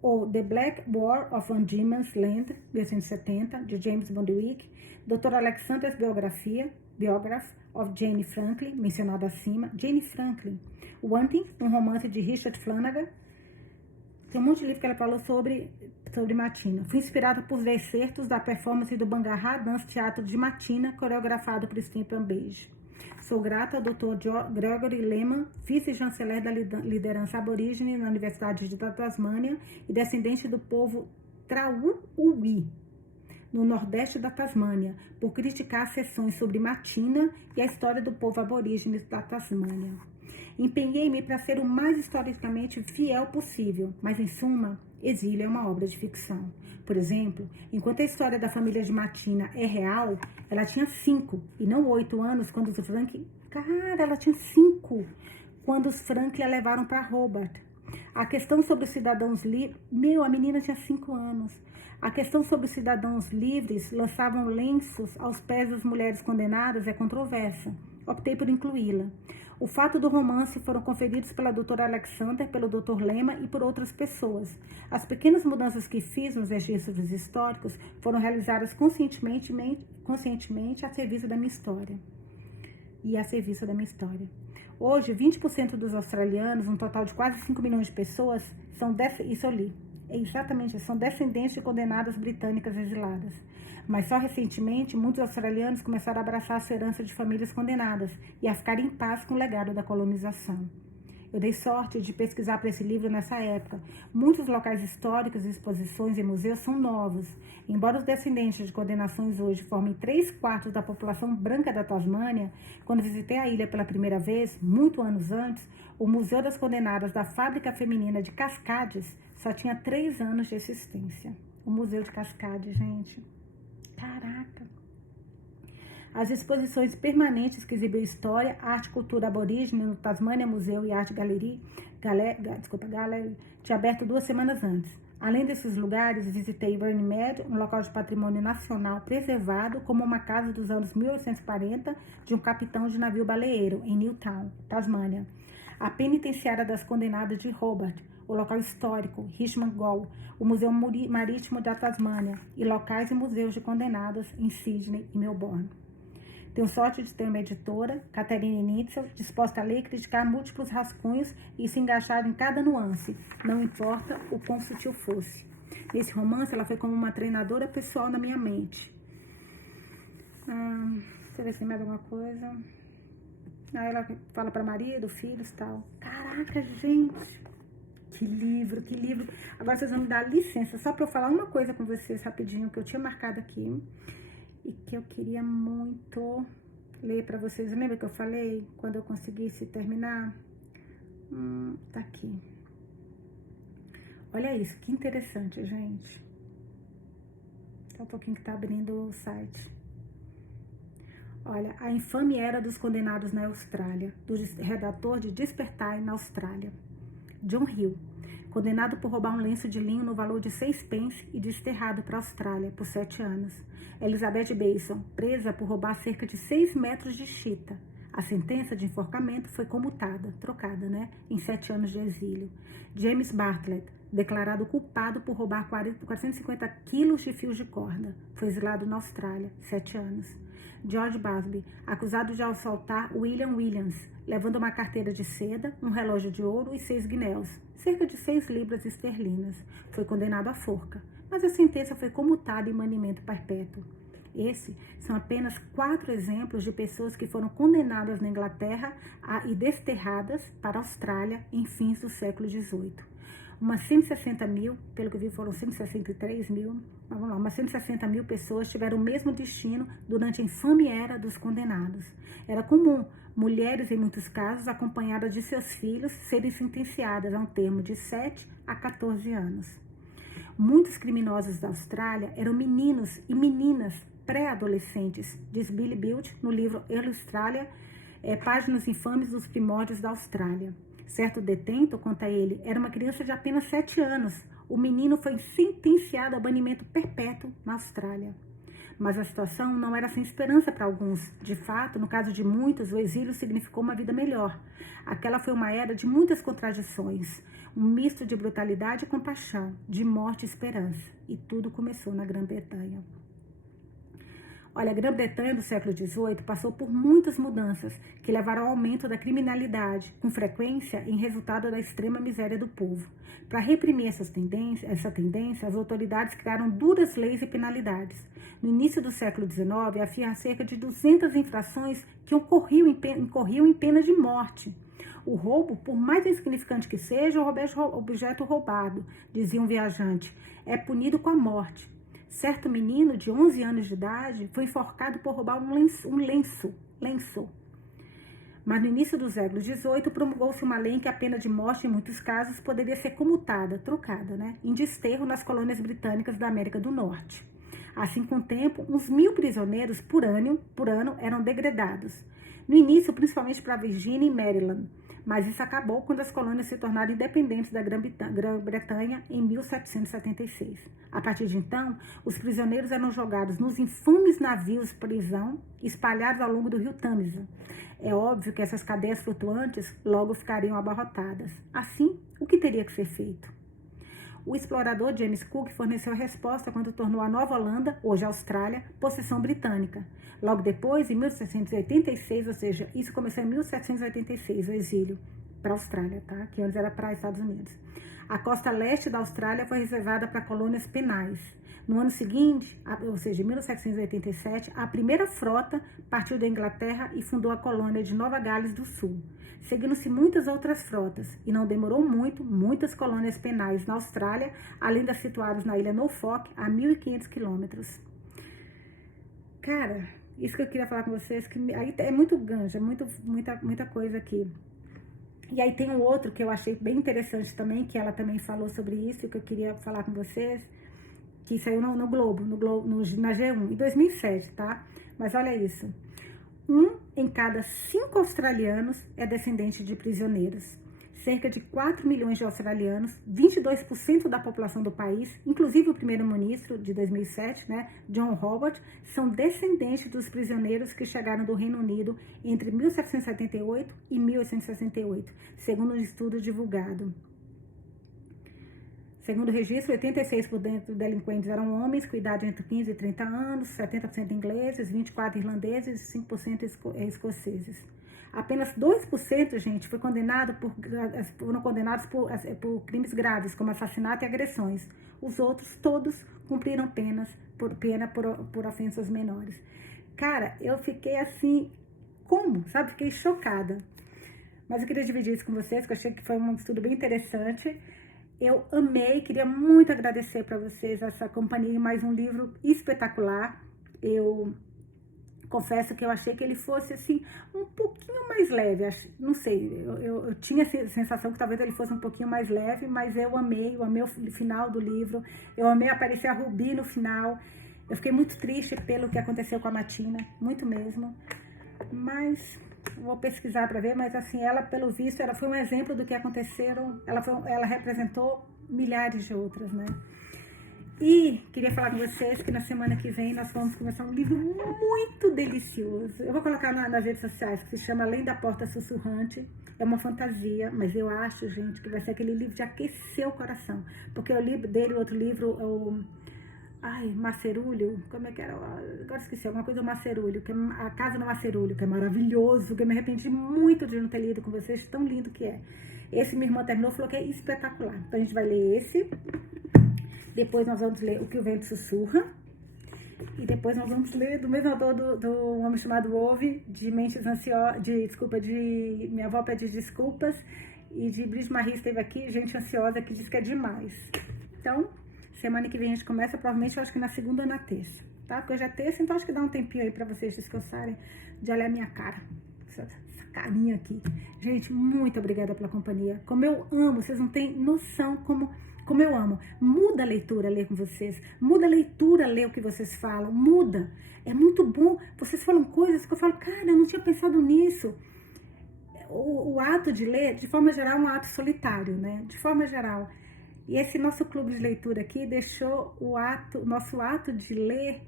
ou The Black War of Van Diemen's Land, 1870, de James Bondwick, Dr. Alexander's Biography of Jane Franklin, mencionado acima, Jane Franklin, Wanting, um romance de Richard Flanagan. Tem um monte de livro que ela falou sobre Matina. Fui inspirada por excertos da performance do Bangarra Dance Teatro de Matina, coreografado por Stephen Beige. Sou grata ao Dr. Gregory Lehman, vice-chanceler da liderança aborígene na Universidade da Tasmânia e descendente do povo Trauuwi, no nordeste da Tasmânia, por criticar sessões sobre Matina e a história do povo aborígene da Tasmânia. Empenhei-me para ser o mais historicamente fiel possível, mas, em suma, Exílio é uma obra de ficção. Por exemplo, enquanto a história da família de Matina é real, ela tinha 5 e não 8 anos quando os Franklin... Cara, ela tinha 5 quando os Franklin a levaram para Hobart. A questão sobre os cidadãos livres... a menina tinha 5 anos. A questão sobre os cidadãos livres lançavam lenços aos pés das mulheres condenadas é controversa. Optei por incluí-la. O fato do romance foram conferidos pela doutora Alexander, pelo Dr. Lema e por outras pessoas. As pequenas mudanças que fiz nos registros históricos foram realizadas conscientemente a serviço da minha história. Hoje, 20% dos australianos, um total de quase 5 milhões de pessoas, são descendentes de condenadas britânicas exiladas. Mas só recentemente, muitos australianos começaram a abraçar a sua herança de famílias condenadas e a ficar em paz com o legado da colonização. Eu dei sorte de pesquisar para esse livro nessa época. Muitos locais históricos, exposições e museus são novos. Embora os descendentes de condenações hoje formem 3/4 da população branca da Tasmânia, quando visitei a ilha pela primeira vez, muito anos antes, o Museu das Condenadas da Fábrica Feminina de Cascades só tinha 3 anos de existência. O Museu de Cascades, gente. Caraca! As exposições permanentes que exibiam história, arte e cultura aborígene no Tasmania Museu e Art Gallery, tinha aberto 2 semanas antes. Além desses lugares, visitei Runnymede, um local de patrimônio nacional preservado como uma casa dos anos 1840 de um capitão de navio baleeiro, em Newtown, Tasmânia. A penitenciária das condenadas de Hobart, o local histórico, Richmond Gall, o Museu Marítimo da Tasmânia e locais e museus de condenados em Sydney e Melbourne. Tenho sorte de ter uma editora, Catherine Nitzel, disposta a ler e criticar múltiplos rascunhos e se engajar em cada nuance, não importa o quão sutil fosse. Nesse romance, ela foi como uma treinadora pessoal na minha mente. Deixa eu ver se tem mais alguma coisa. Aí ela fala para marido, filhos e tal. Caraca, gente! Que livro, que livro. Agora vocês vão me dar licença só para eu falar uma coisa com vocês rapidinho que eu tinha marcado aqui e que eu queria muito ler para vocês. Lembra que eu falei quando eu conseguisse terminar? Tá aqui. Olha isso, que interessante, gente. Só um pouquinho que tá abrindo o site. Olha, A Infame Era dos Condenados na Austrália, do redator de Despertar na Austrália. John Hill, condenado por roubar um lenço de linho no valor de 6 pence e desterrado para a Austrália por 7 anos. Elizabeth Bason, presa por roubar cerca de 6 metros de chita. A sentença de enforcamento foi trocada, em 7 anos de exílio. James Bartlett, declarado culpado por roubar 450 quilos de fios de corda. Foi exilado na Austrália, 7 anos. George Busby, acusado de assaltar William Williams, levando uma carteira de seda, um relógio de ouro e 6 guinéus, cerca de 6 libras esterlinas. Foi condenado à forca, mas a sentença foi comutada em banimento perpétuo. Esses são apenas 4 exemplos de pessoas que foram condenadas na Inglaterra e desterradas para a Austrália em fins do século XVIII. Umas 160 mil, pelo que eu vi foram 163 mil, mas vamos lá, umas 160 mil pessoas tiveram o mesmo destino durante a infame era dos condenados. Era comum mulheres, em muitos casos, acompanhadas de seus filhos, serem sentenciadas a um termo de 7 a 14 anos. Muitos criminosos da Austrália eram meninos e meninas pré-adolescentes, diz Billy Bilt no livro Early Australia, Páginas Infames dos Primórdios da Austrália. Certo detento, conta ele, era uma criança de apenas 7 anos. O menino foi sentenciado a banimento perpétuo na Austrália. Mas a situação não era sem esperança para alguns. De fato, no caso de muitos, o exílio significou uma vida melhor. Aquela foi uma era de muitas contradições, um misto de brutalidade e compaixão, de morte e esperança. E tudo começou na Grã-Bretanha. Olha, a Grã-Bretanha do século XVIII passou por muitas mudanças que levaram ao aumento da criminalidade, com frequência em resultado da extrema miséria do povo. Para reprimir essa tendência, as autoridades criaram duras leis e penalidades. No início do século XIX, havia cerca de 200 infrações que incorriam em pena de morte. O roubo, por mais insignificante que seja, o objeto roubado, dizia um viajante, é punido com a morte. Certo menino de 11 anos de idade foi enforcado por roubar um lenço. Mas no início do século XVIII promulgou-se uma lei em que a pena de morte, em muitos casos, poderia ser comutada, trocada, em desterro nas colônias britânicas da América do Norte. Assim, com o tempo, uns 1.000 prisioneiros por ano eram degradados. No início, principalmente para Virgínia e Maryland, mas isso acabou quando as colônias se tornaram independentes da Grã-Bretanha em 1776. A partir de então, os prisioneiros eram jogados nos infames navios prisão espalhados ao longo do rio Tâmisa. É óbvio que essas cadeias flutuantes logo ficariam abarrotadas. Assim, o que teria que ser feito? O explorador James Cook forneceu a resposta quando tornou a Nova Holanda, hoje Austrália, possessão britânica. Logo depois, em 1786, ou seja, isso começou em 1786, o exílio para a Austrália, tá? Que antes era para Estados Unidos. A costa leste da Austrália foi reservada para colônias penais. No ano seguinte, ou seja, em 1787, a primeira frota partiu da Inglaterra e fundou a colônia de Nova Gales do Sul. Seguindo-se muitas outras frotas, e não demorou muito, muitas colônias penais na Austrália, além das situadas na ilha Norfolk, a 1.500 quilômetros. Cara, isso que eu queria falar com vocês, que aí é muito gancho, é muita coisa aqui. E aí tem um outro que eu achei bem interessante também, que ela também falou sobre isso, que eu queria falar com vocês, que saiu no Globo, na G1, em 2007, tá? Mas olha isso. 1 em cada 5 australianos é descendente de prisioneiros. Cerca de 4 milhões de australianos, 22% da população do país, inclusive o primeiro-ministro de 2007, John Howard, são descendentes dos prisioneiros que chegaram do Reino Unido entre 1778 e 1868, segundo um estudo divulgado. Segundo o registro, 86% dos delinquentes eram homens, com idade entre 15 e 30 anos, 70% ingleses, 24% irlandeses e 5% escoceses. Apenas 2%, gente, foram condenados por crimes graves, como assassinato e agressões. Os outros, todos, cumpriram pena por ofensas menores. Cara, eu fiquei assim, como? Sabe? Fiquei chocada. Mas eu queria dividir isso com vocês, que eu achei que foi um estudo bem interessante. Eu amei, queria muito agradecer para vocês essa companhia em mais um livro espetacular. Eu confesso que eu achei que ele fosse, assim, um pouquinho mais leve. Não sei, eu tinha a sensação que talvez ele fosse um pouquinho mais leve, mas eu amei o final do livro. Eu amei aparecer a Ruby no final. Eu fiquei muito triste pelo que aconteceu com a Matina, muito mesmo. Mas vou pesquisar para ver, mas assim, ela, pelo visto, ela foi um exemplo do que aconteceram. Ela representou milhares de outras, E queria falar com vocês que na semana que vem nós vamos começar um livro muito delicioso. Eu vou colocar nas redes sociais, que se chama Além da Porta Sussurrante. É uma fantasia, mas eu acho, gente, que vai ser aquele livro de aquecer o coração. Porque eu li dele outro livro, Macerulho, como é que era? Agora esqueci, alguma coisa do Macerulho, que é A Casa no Macerulho, que é maravilhoso, que eu me arrependi muito de não ter lido com vocês, tão lindo que é. Esse minha irmã terminou, falou que é espetacular. Então a gente vai ler esse. Depois nós vamos ler O Que o Vento Sussurra. E depois nós vamos ler do mesmo autor do Homem Chamado Ove, de Mentes Ansiosas, de Minha Avó Pede Desculpas, e de Brigitte Marie esteve aqui, Gente Ansiosa, que diz que é demais. Então, semana que vem a gente começa, provavelmente eu acho que na segunda ou na terça, tá? Porque hoje é terça, então acho que dá um tempinho aí pra vocês descansarem de olhar a minha cara. Essa carinha aqui. Gente, muito obrigada pela companhia. Como eu amo, vocês não têm noção como eu amo. Muda a leitura, ler com vocês. Muda a leitura, ler o que vocês falam. Muda. É muito bom. Vocês falam coisas que eu falo, cara, eu não tinha pensado nisso. O ato de ler, de forma geral, é um ato solitário, De forma geral. E esse nosso clube de leitura aqui deixou o nosso ato de ler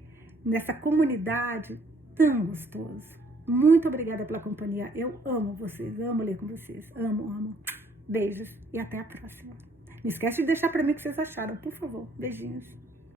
nessa comunidade tão gostoso. Muito obrigada pela companhia. Eu amo vocês, amo ler com vocês. Amo, amo. Beijos e até a próxima. Não esquece de deixar para mim o que vocês acharam, por favor. Beijinhos.